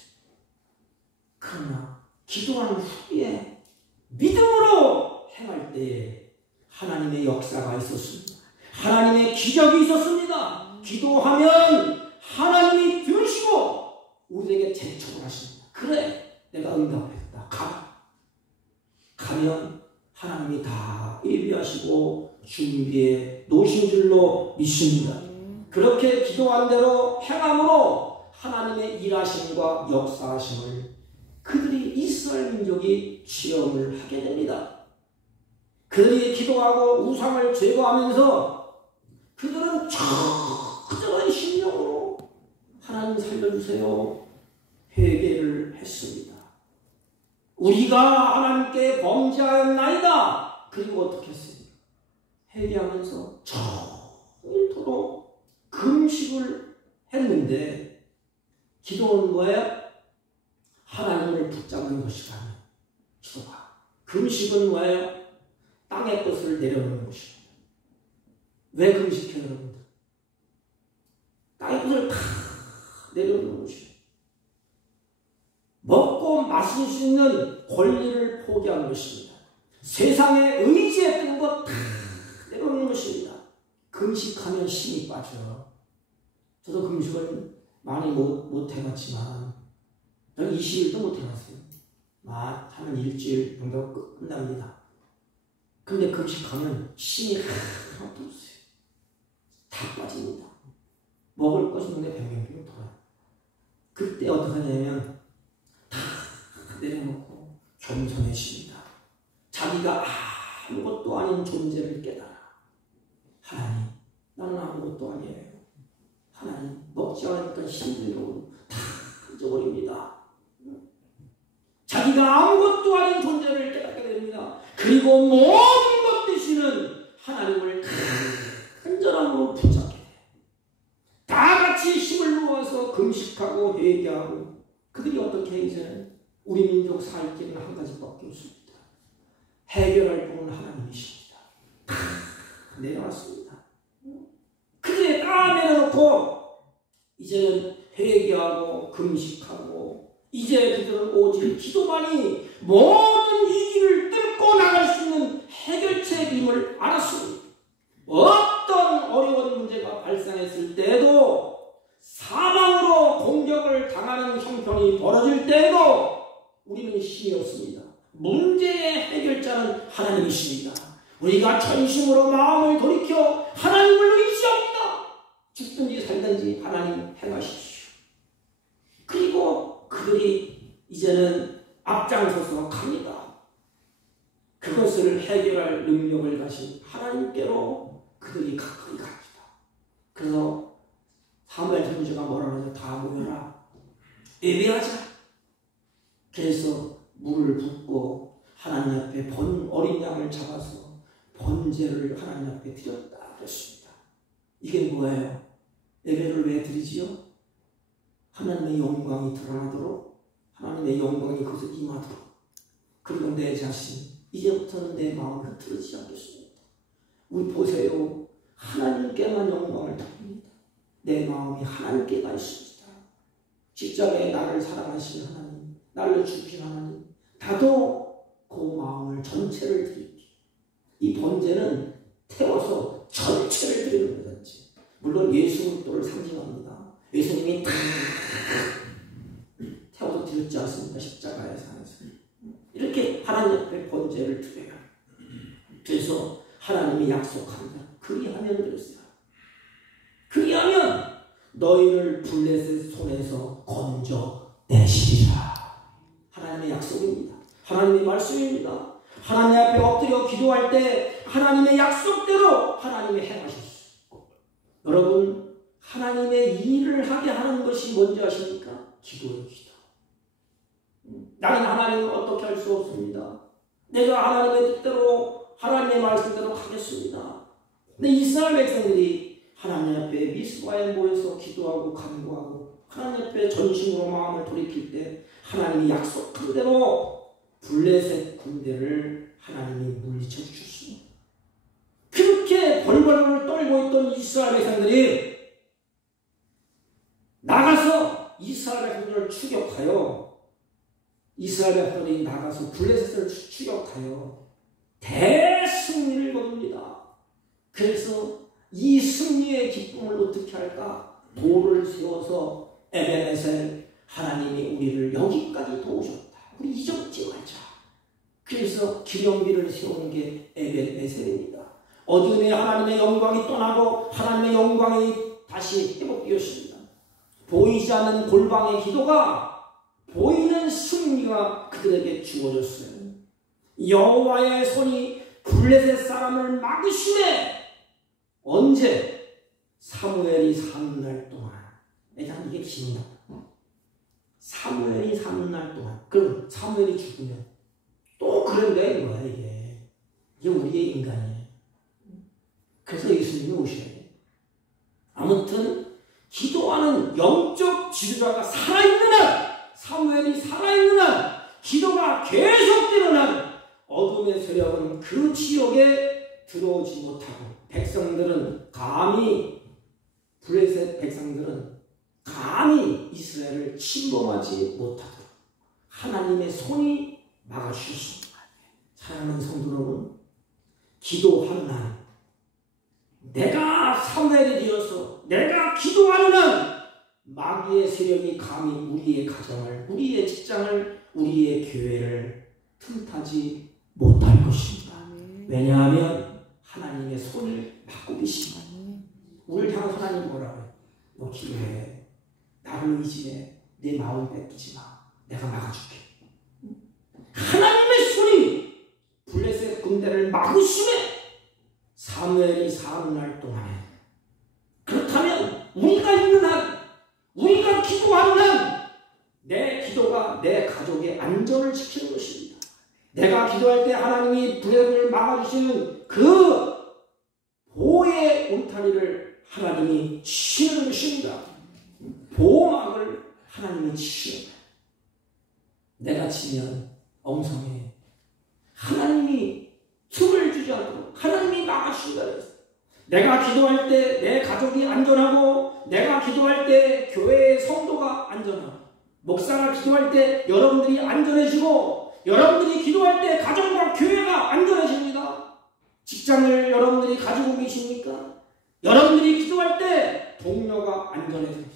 그러나 기도한 후에 믿음으로 행할 때에 하나님의 역사가 있었습니다. 하나님의 기적이 있었습니다. 기도하면 하나님이 들으시고 우리에게 제촉을 하십니다. 그래, 내가 응답했다. 가면 하나님이 다 예비하시고 준비해 놓으신 줄로 믿습니다. 그렇게 기도한 대로 행함으로 하나님의 일하심과 역사하심을 그들이 이스라엘 민족이 체험을 하게 됩니다. 그들이 기도하고 우상을 제거하면서 그들은 처절한 심령으로 하나님 살려주세요 회개를 했습니다. 우리가 하나님께 범죄하였나이다. 그리고 어떻게 했습니까? 회개하면서 종일토록 금식을 했는데 기도는 뭐예요? 하나님을 붙잡는 것이라면 기도가. 금식은 뭐예요? 땅의 것을 내려놓는 것입니다. 왜 금식해요, 여러분들? 땅의 것을 다 내려놓는 것입니다. 먹고 마실 수 있는 권리를 포기하는 것입니다. 세상에 의지했던 것 다 내려놓는 것입니다. 금식하면 힘이 빠져요. 저도 금식을 많이 못 해봤지만 저는 20일도 못 해봤어요. 하면 일주일 정도 끝납니다. 근데 금식하면 힘이 하나도 없어요. 다 빠집니다. 먹을 것이 없는데 병행병 돌아요. 그때 어떻게 하냐면 다 내려놓고 겸손해집니다. 자기가 아무것도 아닌 존재를 깨달아. 하나님, 나는 아무것도 아니에요. 하나님, 먹지 않으니까 힘들고 다 잊어버립니다. 자기가 아무것도 아닌 존재를 깨닫게 됩니다. 그리고 모든 것 되시는 하나님을 간절함으로 붙잡게 돼요. 다 같이 힘을 모아서 금식하고 회개하고 그들이 어떻게 이제는 우리 민족 살 길은 한 가지밖에 없습니다. 해결할 분은 하나님이십니다. 다 내려왔습니다. 그들이 다 내려놓고 이제는 회개하고 금식하고 이제 그들은 오직 기도만이 모든 위기를 뚫고 나갈 수 있는 해결책임을 알았습니다. 어떤 어려운 문제가 발생했을 때에도 사망으로 공격을 당하는 형편이 벌어질 때에도 우리는 힘이 없습니다. 문제의 해결자는 하나님이십니다. 우리가 전심으로 마음을 돌이켜 하나님을 의지합니다. 죽든지 살든지 하나님 행하십시오. 그리고 그들이 이제는 앞장서서 갑니다. 그것을 해결할 능력을 가진 하나님께로 그들이 가까이 갑니다. 그래서 사무엘 선지자가 뭐라 그러죠? 다 모여라. 예배하자. 그래서 물을 붓고 하나님 앞에 어린 양을 잡아서 번제를 하나님 앞에 드렸다 그랬습니다. 이게 뭐예요? 예배를 왜 드리지요? 하나님의 영광이 드러나도록, 하나님의 영광이 그것을 임하도록. 그리고 내 자신, 이제부터는 내 마음을 흐트러지지 않겠습니다. 우리 보세요. 하나님께만 영광을 돌립니다. 내 마음이 하나님께 가 있습니다. 직장에 나를 사랑하시는 하나님, 나를 주신 하나님, 나도 그 마음을 전체를 드릴게요. 이 번제는 태워서 전체를 드리는 거지. 물론 예수 그리스도를 상징합니다. 예수님이 다 태워서 드렸지 않습니까? 십자가에서. 이렇게 하나님 앞에 번제를 드려요. 그래서 하나님이 약속합니다. 그리하면 그랬어요. 그리하면 너희를 블레셋 손에서 건져내시리라. 하나님의 약속입니다. 하나님의 말씀입니다. 하나님 앞에 엎드려 기도할 때 하나님의 약속대로 하나님이 행하셨어요. 여러분, 하나님의 일을 하게 하는 것이 뭔지 아십니까? 기도예요, 기도. 나는 하나님을 어떻게 할 수 없습니다. 내가 하나님의 뜻대로, 하나님의 말씀대로 하겠습니다. 근데 이스라엘 백성들이 하나님 앞에 미스바에 모여서 기도하고 간구하고 하나님 앞에 전심으로 마음을 돌이킬 때 하나님이 약속한 대로 블레셋 군대를 하나님이 물리쳐 주셨습니다. 그렇게 벌벌을 떨고 있던 이스라엘 백성들이 나가서 이스라엘 백성들을 추격하여 이스라엘 백성들이 나가서 블레셋을 추격하여 대승리를 거둡니다. 그래서 이 승리의 기쁨을 어떻게 할까? 돌을 세워서 에베네셀, 하나님이 우리를 여기까지 도우셨다. 우리 이정지 말자. 그래서 기념비를 세우는 게 에베네셀입니다. 어둠에 하나님의 영광이 떠나고 하나님의 영광이 다시 회복되었습니다. 보이지 않는 골방의 기도가 보이는 승리가 그들에게 주어졌어요. 여호와의 손이 블레셋 사람을 막으시네. 언제? 사무엘이 사는 날 동안. 일단 이게 기억나. 사무엘이 사는 날 동안. 그럼 사무엘이 죽으면 또 그런 데 뭐야 이게. 이게 우리의 인간이에요. 그래서 예수님이 오셔야 돼. 아무튼 기도하는 영적 지도자가 살아있는 한, 사무엘이 살아있는 한, 기도가 계속되는 한 어둠의 세력은 그 지역에 들어오지 못하고 백성들은 감히 블레셋 백성들은 감히 이스라엘을 침범하지 못하도록 하나님의 손이 막아주셨습니다. 사랑하는 성도 여러분, 기도하는 한, 내가 사무엘이 되어서 내가 기도하는 한 마귀의 세력이 감히 우리의 가정을, 우리의 직장을, 우리의 교회를 틈타지 못할 것입니다. 왜냐하면 하나님의 손을 막고 계십니다. 우리를 향한 하나님 뭐라고 해요? 너 기도해. 나를 의지해. 내 마음 뺏기지 마. 내가 막아줄게. 하나님의 손이 블레셋 군대를 막으심에 사무엘이 사는 날 동안에, 그렇다면 우리가 있는 한, 우리가 기도하는 한, 내 기도가 내 가족의 안전을 지키는 것입니다. 내가 기도할 때 하나님이 블레셋을 막아주시는 그 보호의 울타리를 하나님이 치는 것입니다. 보호막을 하나님이 치십니다. 내가 치면 엉성해. 하나님이 틈을 주지 않도록 하나님이 막아주신다 그랬어요. 내가 기도할 때 내 가족이 안전하고, 내가 기도할 때 교회의 성도가 안전하고, 목사가 기도할 때 여러분들이 안전해지고, 여러분들이 기도할 때 가정과 교회가 안전해집니다. 직장을 여러분들이 가지고 계십니까? 여러분들이 기도할 때 동료가 안전해집니다.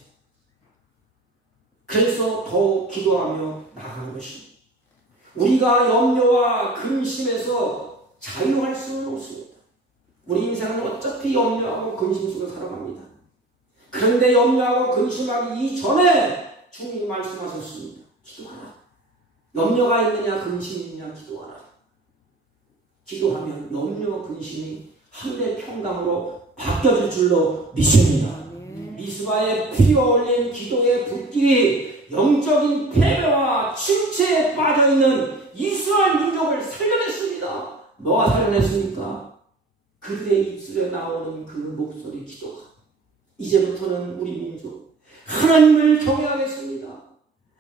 그래서 더욱 기도하며 나가는 것입니다. 우리가 염려와 근심에서 자유할 수는 없습니다. 우리 인생은 어차피 염려하고 근심 속에 살아갑니다. 그런데 염려하고 근심하기 이전에 주님이 말씀하셨습니다. 기도하라. 염려가 있느냐 근심이 있느냐 기도하라. 기도하면 염려 근심이 하늘의 평강으로 바뀌어질 줄로 믿습니다. 미스바에 피어올린 기도의 불길이 영적인 패배와 침체에 빠져있는 이스라엘 민족을 살려냈습니다. 뭐가 살려냈습니까? 그들의 입술에 나오는 그 목소리 기도가 이제부터는 우리 민족 하나님을 경외하겠습니다.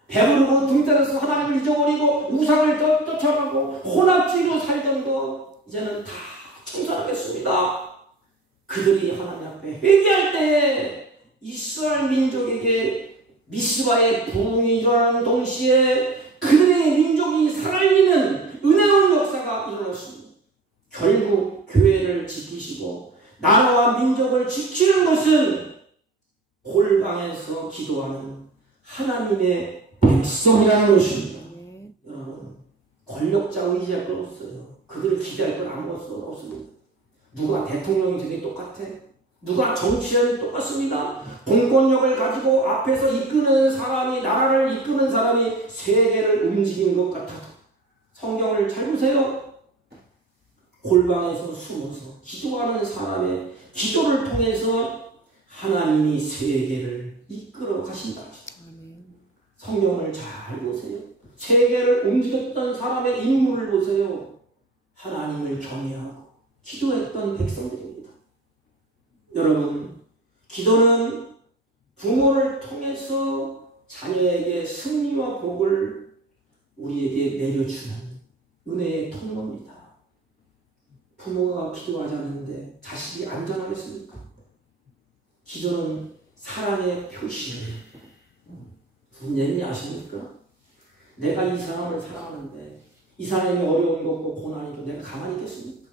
배부르고 등단해서 하나님을 잊어버리고 우상을 쫓아가고 혼합주의로 살던 거 이제는 다 청산하겠습니다. 그들이 하나님 앞에 회개할 때에 이스라엘 민족에게 미스바의 부흥이 일어나는 동시에 그들의 민족이 살아있는 은혜로운 역사가 일어났습니다. 결국 교회를 지키시고 나라와 민족을 지키는 것은 골방에서 기도하는 하나님의 백성이라는 것입니다. 여러분, 권력자 의지할 건 없어요. 그들을 기대할 건 아무것도 없습니다. 누가 대통령이 되게 똑같아? 누가 정치인이 똑같습니다. 공권력을 가지고 앞에서 이끄는 사람이, 나라를 이끄는 사람이 세계를 움직이는 것 같아도 성경을 잘 보세요. 골방에서 숨어서 기도하는 사람의 기도를 통해서 하나님이 세계를 이끌어 가신다. 성경을 잘 보세요. 세계를 움직였던 사람의 인물을 보세요. 하나님을 경외하고 기도했던 백성들입니다. 여러분, 기도는 부모를 통해서 자녀에게 승리와 복을 우리에게 내려주는 은혜의 통로입니다. 부모가 기도하지 않는데 자식이 안전하겠습니까? 기도는 사랑의 표시예요. 무슨 얘기인지 아십니까? 내가 이 사람을 사랑하는데 이 사람이 어려운 것고 고난이고 내가 가만히 있겠습니까?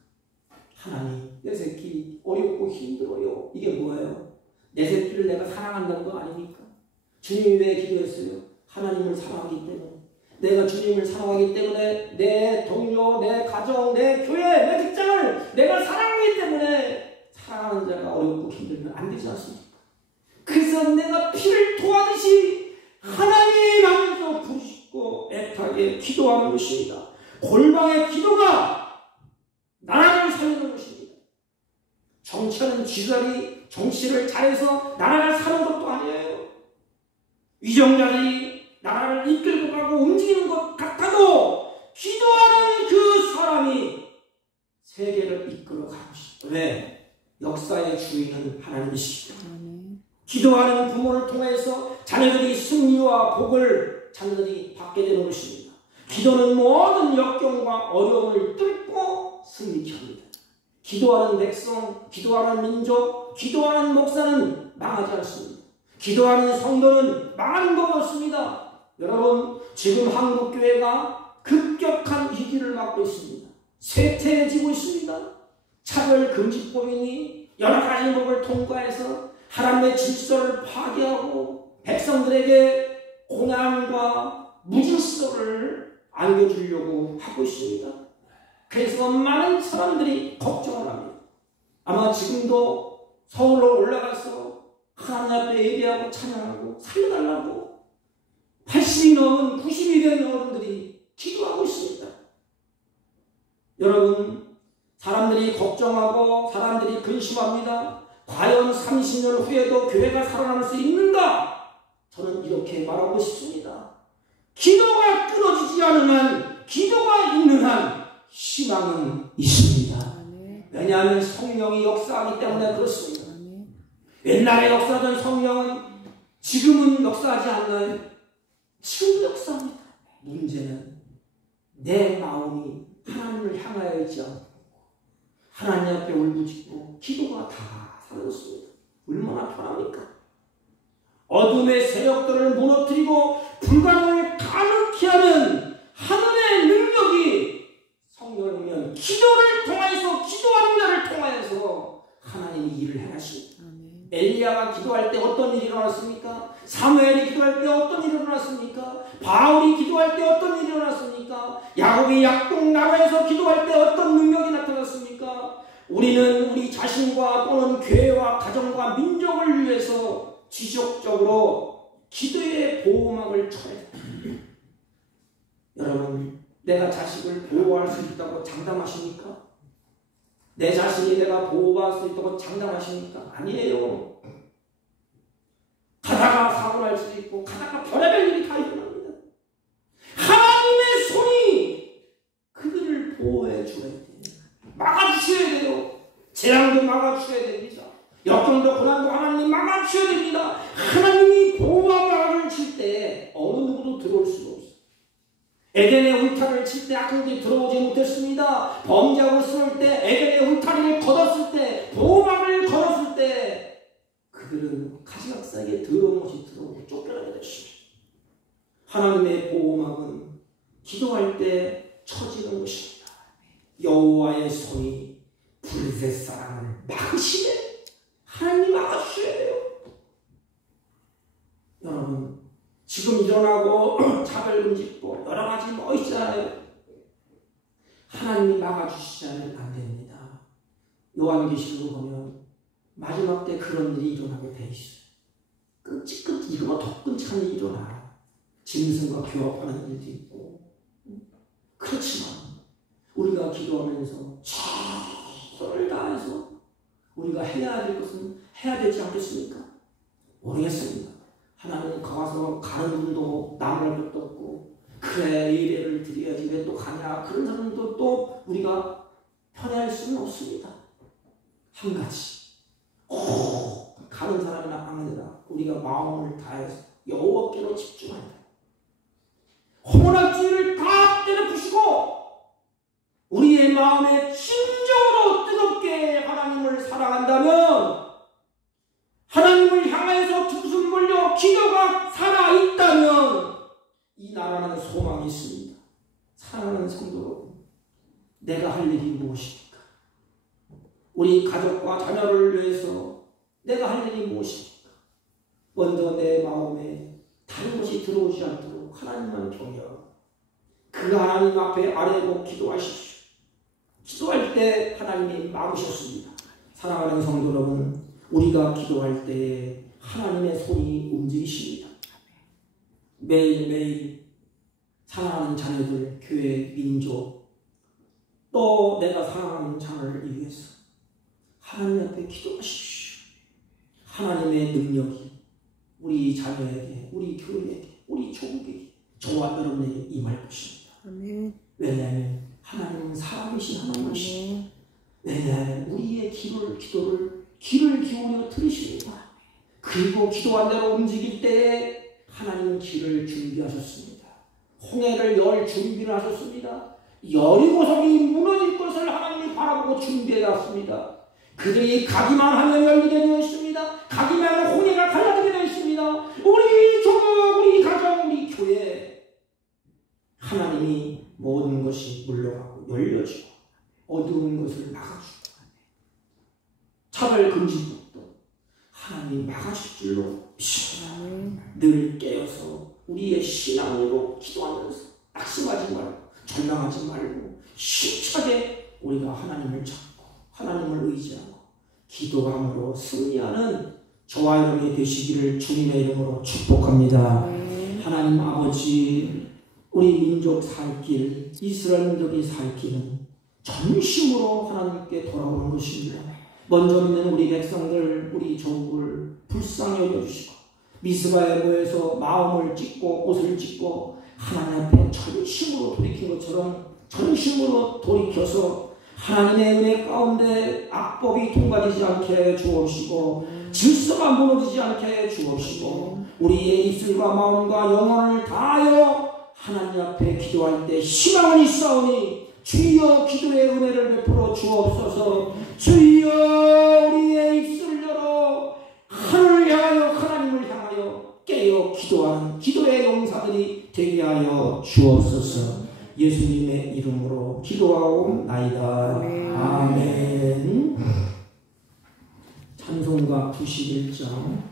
하나님, 내 새끼 어렵고 힘들어요. 이게 뭐예요? 내 새끼를 내가 사랑한다는 거 아닙니까? 주님이 왜 기도했어요? 하나님을 사랑하기 때문에. 내가 주님을 사랑하기 때문에 내 동료, 내 가정, 내 교회, 내 직장을 내가 사랑하기 때문에 사랑하는 자가 어렵고 힘들면 안 되지 않습니까? 그 그래서 내가 피를 토하듯이 하나님 앞에서 부르짖고 애타게 기도하는 것입니다. 골방의 기도가 나라를 살리는 것입니다. 정치하는 지도자들이 정치를 잘해서 나라를 사는 것도 아니에요. 위정자들이 나라를 이끌고 가고 움직이는 것 같아도 기도하는 그 사람이 세계를 이끌어 가고 싶다. 왜? 역사의 주인은 하나님이시다. 기도하는 부모를 통해서 자녀들이 승리와 복을 자녀들이 받게 되는 것입니다. 기도는 모든 역경과 어려움을 뚫고 승리케 합니다. 기도하는 백성, 기도하는 민족, 기도하는 목사는 망하지 않습니다. 기도하는 성도는 망하는 것 없습니다. 여러분, 지금 한국교회가 급격한 위기를 맞고 있습니다. 쇠퇴해지고 있습니다. 차별금지법이니 여러 가지 법을 통과해서 하나님의 질서를 파괴하고 백성들에게 고난과 무질서를 안겨주려고 하고 있습니다. 그래서 많은 사람들이 걱정을 합니다. 아마 지금도 서울로 올라가서 하나님 앞에 예배하고 찬양하고 살려달라고 80이 넘은 90이 된 어른들이 기도하고 있습니다. 여러분, 사람들이 걱정하고 사람들이 근심합니다. 과연 30년 후에도 교회가 살아남을 수 있는가? 저는 이렇게 말하고 싶습니다. 기도가 끊어지지 않는 한, 기도가 있는 한 희망은 있습니다. 왜냐하면 성령이 역사하기 때문에 그렇습니다. 옛날에 역사하던 성령은 지금은 역사하지 않나요? 지금도 역사합니다. 문제는 내 마음이 하나님을 향하여 있지 않고 하나님 앞에 울부짖고 기도가 다 사라졌습니다. 얼마나 편합니까? 어둠의 세력들을 무너뜨리고 불가능을 가능케 하는 하늘의 능력이 성령이면 기도를 통해서, 기도하는 자를 통하여서 하나님이 일을 행하십니다. 엘리야가 기도할 때 어떤 일이 일어났습니까? 사무엘이 기도할 때 어떤 일이 일어났습니까? 바울이 기도할 때 어떤 일이 일어났습니까? 야곱이 약동 나라에서 기도할 때 어떤 능력이 나타났습니까? 우리는 우리 자신과 또는 교회와 가정과 민족을 위해서 지속적으로 기도의 보호막을 쳐야 됩니다. 여러분, 내가 자식을 보호할 수 있다고 장담하십니까? 내 자신이 내가 보호할 수 있다고 장담하십니까? 아니에요. 가다가 사고 날 수도 있고 가다가 별의별 일이 다 일어납니다. 하나님의 손이 그들을 보호해 줘야 돼요. 막아주셔야 돼요. 재앙도 막아주셔야 됩니다. 역경도 고난도 하나님 막아주셔야 됩니다. 하나님이 보호와 막을 칠 때 어느 누구도 들어올 수가 없어요. 에덴의 울타리를 칠 때 악인들이 들어오지 못했습니다. 범죄하고 싸울 때, 에덴의 울타리를 걷었을 때, 보호막을 걸었을 때 그들은 가시각사에게 더러운 것이 들어오고 쫓겨나게 됐습니다. 하나님의 보호막은 기도할 때 쳐지는 것입니다. 여호와의 손이 블레셋 사람을 막으시되 하나님이 막아주셔야 돼요. 여러분, 지금 일어나고 차별금지법 여러 가지 뭐 있잖아요. 하나님이 막아주시지 안 됩니다. 요한계시록을 보면 마지막 때 그런 일이 일어나게 돼 있어요. 끔찍 이거보다 더 끔찍한 일이 일어나. 짐승과 교합하는 일도 있고. 그렇지만 우리가 기도하면서 최선을 다해서 우리가 해야 될 것은 해야 되지 않겠습니까? 모르겠습니다. 하나님 가서 가는 분도 남을 것도 없고, 그래 예배를 드려야지 왜 또 가냐, 그런 사람도 또 우리가 편애할 수는 없습니다. 한 가지 가는 사람이나 아니라 우리가 마음을 다해서 여호와께로 집중한다. 혼합주의를 다 때려부시고 우리의 마음에 진정으로 뜨겁게 하나님을 사랑한다면, 하나님을 향해서 두 손 벌려 기도가 살아있다면 이 나라는 소망이 있습니다. 사랑하는 성도 여러분, 내가 할 일이 무엇입니까? 우리 가족과 자녀를 위해서 내가 할 일이 무엇입니까? 먼저 내 마음에 다른 것이 들어오지 않도록 하나님만 경외하고 그 하나님 앞에 아뢰고 기도하십시오. 기도할 때 하나님이 막으셨습니다. 사랑하는 성도 여러분, 우리가 기도할 때 하나님의 손이 움직이십니다. 매일매일 사랑하는 자녀들, 교회, 민족, 또 내가 사랑하는 자녀를 위해서 하나님 앞에 기도하십시오. 하나님의 능력이 우리 자녀에게, 우리 교회에게, 우리 조국에게, 저와 여러분에게 임할 것입니다. 아멘. 왜냐하면 하나님은 살아계신 하나님이시고, 왜냐하면 우리의 기도를 귀를 기울여 들으십니다. 그리고 기도한 대로 움직일 때에 하나님은 길을 준비하셨습니다. 홍해를 열 준비를 하셨습니다. 여리고성이 무너질 것을 하나님이 바라보고 준비해왔습니다. 그들이 가기만 하면 열리게 되어 있습니다. 가기만 하면 홍해가 갈라지게 되어 있습니다. 우리 조국, 우리 가정, 우리 교회, 하나님이 모든 것이 물러가고 열려지고 어두운 것을 막아주고 차별금지법도 하나님이 막아줄 줄로 믿습니다. 늘 깨어서 우리의 신앙으로 기도하면서 낙심하지 말고 절망하지 말고 힘차게 우리가 하나님을 찾고 하나님을 의지하고 기도함으로 승리하는 저와 여러분이 되시기를 주님의 이름으로 축복합니다. 하나님 아버지, 우리 민족 살 길, 이스라엘 민족이 살 길은 전심으로 하나님께 돌아오는 것입니다. 먼저 믿는 우리 백성들, 우리 조국을 불쌍히 여겨주시고 미스바에 모여서 마음을 찢고 옷을 찢고 하나님 앞에 전심으로 돌이킨 것처럼 전심으로 돌이켜서 하나님의 은혜 가운데 악법이 통과되지 않게 주옵시고 질서가 무너지지 않게 주옵시고 우리의 입술과 마음과 영혼을 다하여 하나님 앞에 기도할 때 희망은 있사오니 주여 기도의 은혜를 베풀어 주옵소서. 주여 우리의 입술을 열어 하늘을 향하여 하나님을 향하여 깨어 기도하는 기도의 용사들이 되게 하여 주옵소서. 예수님의 이름으로 기도하옵나이다. 아멘. 찬송가 91장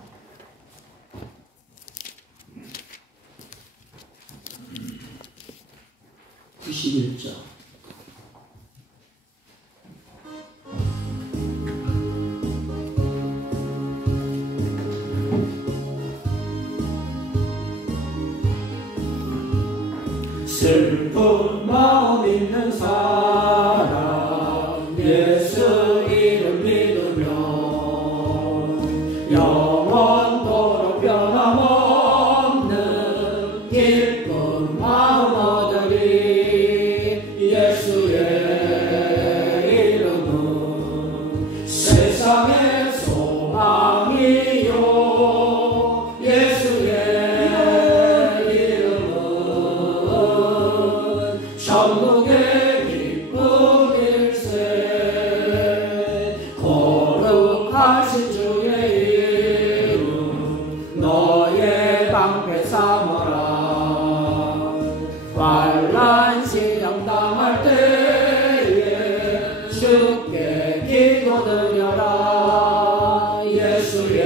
슬픈 마음 있는 사람 예수 이름 믿으며 영원토록 변함없는 기쁜 마음 얻으리. 예수의 이름은 세상의 소망이요 예수의 천국의 기쁨일세. 거룩하신 주의 이름 너의 방패 삼아라. 환난 시험 당할 때에 주께 기도드려라. 예수의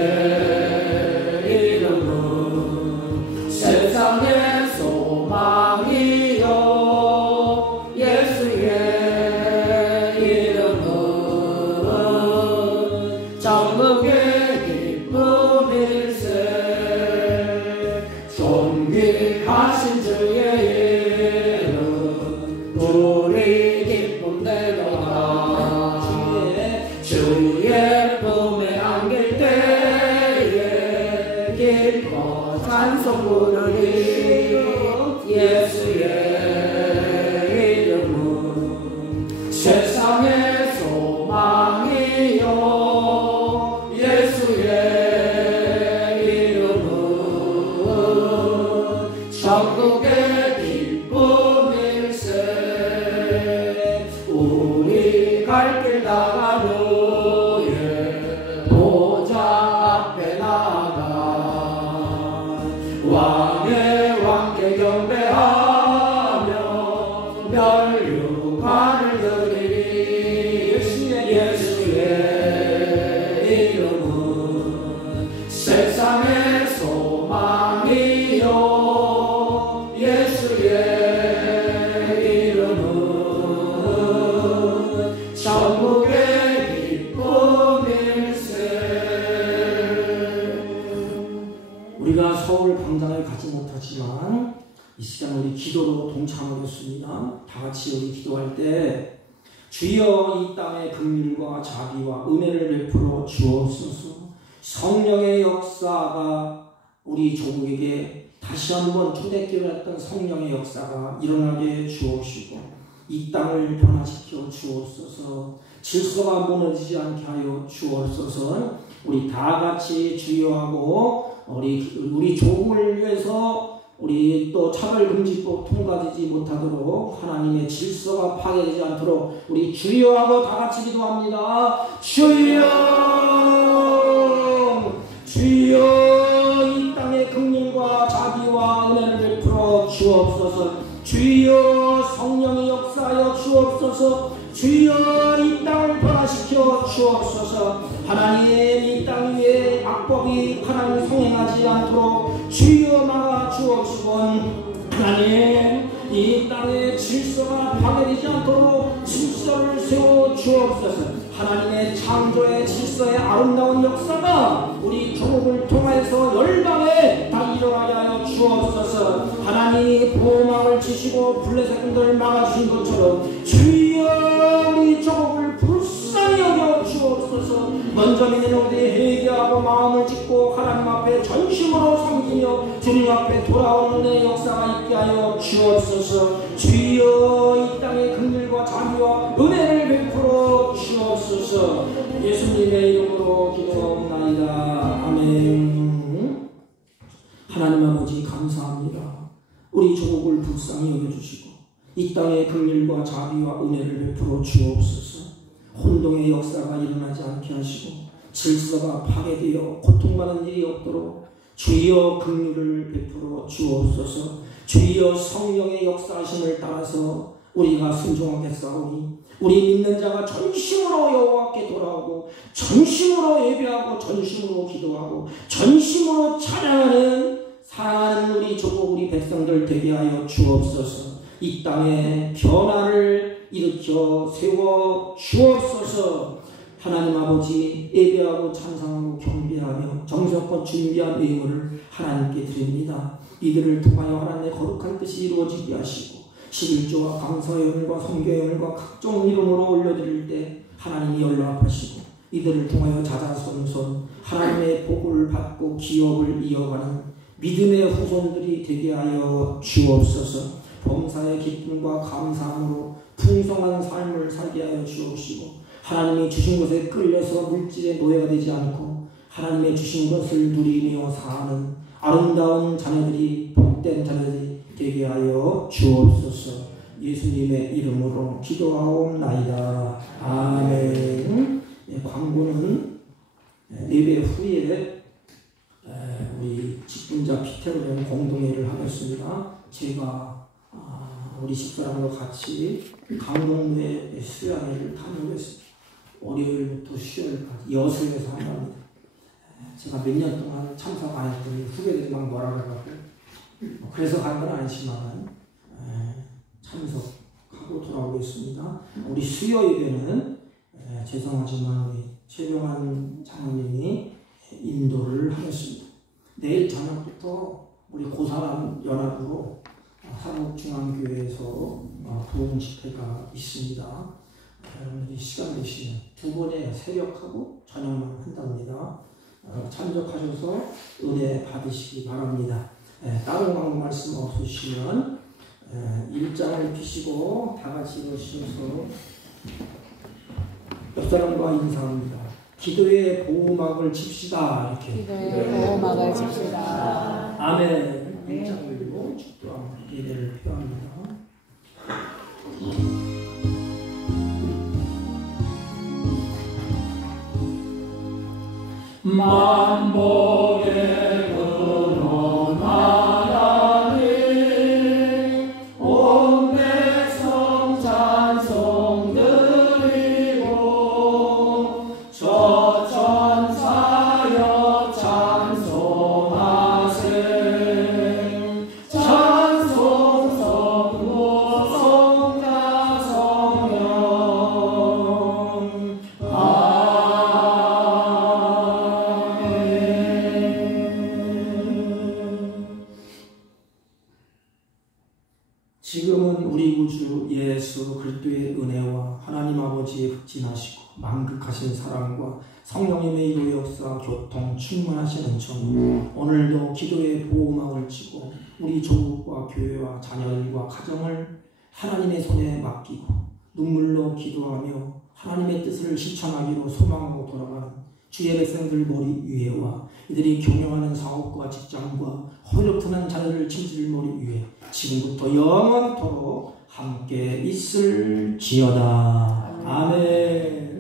이름은 세상의 소망이요 천국의 기쁨일세. 존귀하신 주의 이름 우리 기쁨 되도다. 주의 품에 안길 때에 기뻐 찬송 부르리. 예수의 이름은 세상의 소망이요 천국의 기쁨일세. 우리 갈 길 나가루에 보좌 앞에 나가 왕의 왕께 경배하며 멸류관을 드리리. 예수의 이름은 세상의 소망이요 천국의 기쁨일세. 하지만 이 시간 우리 기도로 동참하겠습니다. 다 같이 우리 기도할 때 주여 이 땅의 긍휼과 자비와 은혜를 베풀어 주옵소서. 성령의 역사가 우리 조국에게 다시 한번 초대교회 했던 성령의 역사가 일어나게 주옵시고 이 땅을 변화시켜 주옵소서. 질서가 무너지지 않게 하여 주옵소서. 우리 다 같이 주여하고 우리 조국을 위해서 우리 또 차별금지법 통과되지 못하도록 하나님의 질서가 파괴되지 않도록 우리 주여하고 다 같이 기도합니다. 주여, 주여 이 땅의 긍휼과 자비와 은혜를 베풀어 주옵소서. 주여 성령의 역사하여 주옵소서. 주여 이 땅을 변화시켜 주옵소서. 하나님 이 땅 위에 악법이 하나님 성행하지 않도록 주여 막아 주옵시고 하나님 이 땅의 질서가 파괴되지 않도록 질서를 세워 주옵소서. 하나님의 창조의 질서의 아름다운 역사가 우리 조국을 통해서 열방에 다 일어나게 하여 주옵소서. 하나님이 보호막을 치시고 블레셋군들을 막아주신 것처럼 주여 우리 조국을 불쌍히 여겨 주옵소서. 먼저 믿는 우리 회개하고 마음을 짓고 하나님 앞에 전심으로 섬기며 주님 앞에 돌아오는 내 역사가 있게 하여 주옵소서. 주여 이 땅의 긍휼과 자비와 은혜를 베풀어 주옵소서. 예수님의 이름으로 기도하옵나이다. 아멘. 하나님 아버지 감사합니다. 우리 조국을 불쌍히 여겨주시고 이 땅의 긍휼과 자비와 은혜를 베풀어 주옵소서. 혼동의 역사가 일어나지 않게 하시고 질서가 파괴되어 고통받는 일이 없도록 주여 긍휼을 베풀어 주옵소서. 주여 성령의 역사하심을 따라서 우리가 순종하겠사오니 우리 믿는 자가 전심으로 여호와께 돌아오고 전심으로 예배하고 전심으로 기도하고 전심으로 찬양하는 사랑하는 우리 조국 우리 백성들 되게 하여 주옵소서. 이 땅에 변화를 일으켜 세워 주옵소서. 하나님 아버지 예배하고 찬송하고 경배하며 정성껏 준비한 예물을 하나님께 드립니다. 이들을 통하여 하나님의 거룩한 뜻이 이루어지게 하시고 11조와 감사예물과 성교예물과 각종 이름으로 올려드릴 때 하나님이 연락하시고 이들을 통하여 자자손손 하나님의 복을 받고 기업을 이어가는 믿음의 후손들이 되게 하여 주옵소서. 범사의 기쁨과 감사함으로 풍성한 삶을 살게 하여 주옵시고 하나님이 주신 것에 끌려서 물질의 노예가 되지 않고 하나님의 주신 것을 누리며 사는 아름다운 자녀들이 복된 자녀들이 되게 하여 주옵소서. 예수님의 이름으로 기도하옵나이다. 아멘. 광고는 예배 후에 우리 직분자 피테로는 공동회를 하겠습니다. 제가 우리 집사람과 같이 강동구의 수양회를 다녀오겠습니다. 월요일부터 수요일까지 여수에서 한답니다. 제가 몇 년 동안 참석 안 했더니 후배들이 막 뭐라 그래가지고 그래서 간 건 아니지만 참석하고 돌아오겠습니다. 우리 수요 예배는 죄송하지만 우리 최병환 장로님이 인도를 하겠습니다. 내일 저녁부터 우리 고사람 연합으로 한국중앙교회에서 부흥 집회가 있습니다. 여러분들이 시간 되시면 두 번에 새벽하고 저녁만 한답니다. 참석하셔서 은혜 받으시기 바랍니다. 다른 광고 말씀 없으시면 일장을 피시고 다 같이 일어서셔서 옆 사람과 인사합니다. 기도의 보호막을 칩시다. 이렇게. 기도의 보호막을 칩시다. 아멘. 일장을 들고 축도합니다. 예배를 표합니다. 만복의 근원 하나님 온 백성 찬송 드리고 저 천사여 찬송하세 찬송 성부 성자 성령 구주 예수 그리스도의 은혜와 하나님 아버지의 극진하시고 만극하신 사랑과 성령님의 유의 역사 교통 충만하신 은총이 오늘도 기도의 보호막을 치고 우리 조국과 교회와 자녀들과 가정을 하나님의 손에 맡기고 눈물로 기도하며 하나님의 뜻을 실천하기로 소망하고 돌아가는 주의 백성들 머리 위에와 이들이 경영하는 사업과 직장과 허력트는 자녀를 짐질 머리 위에 지금부터 영원토록 함께 있을지어다. 아멘.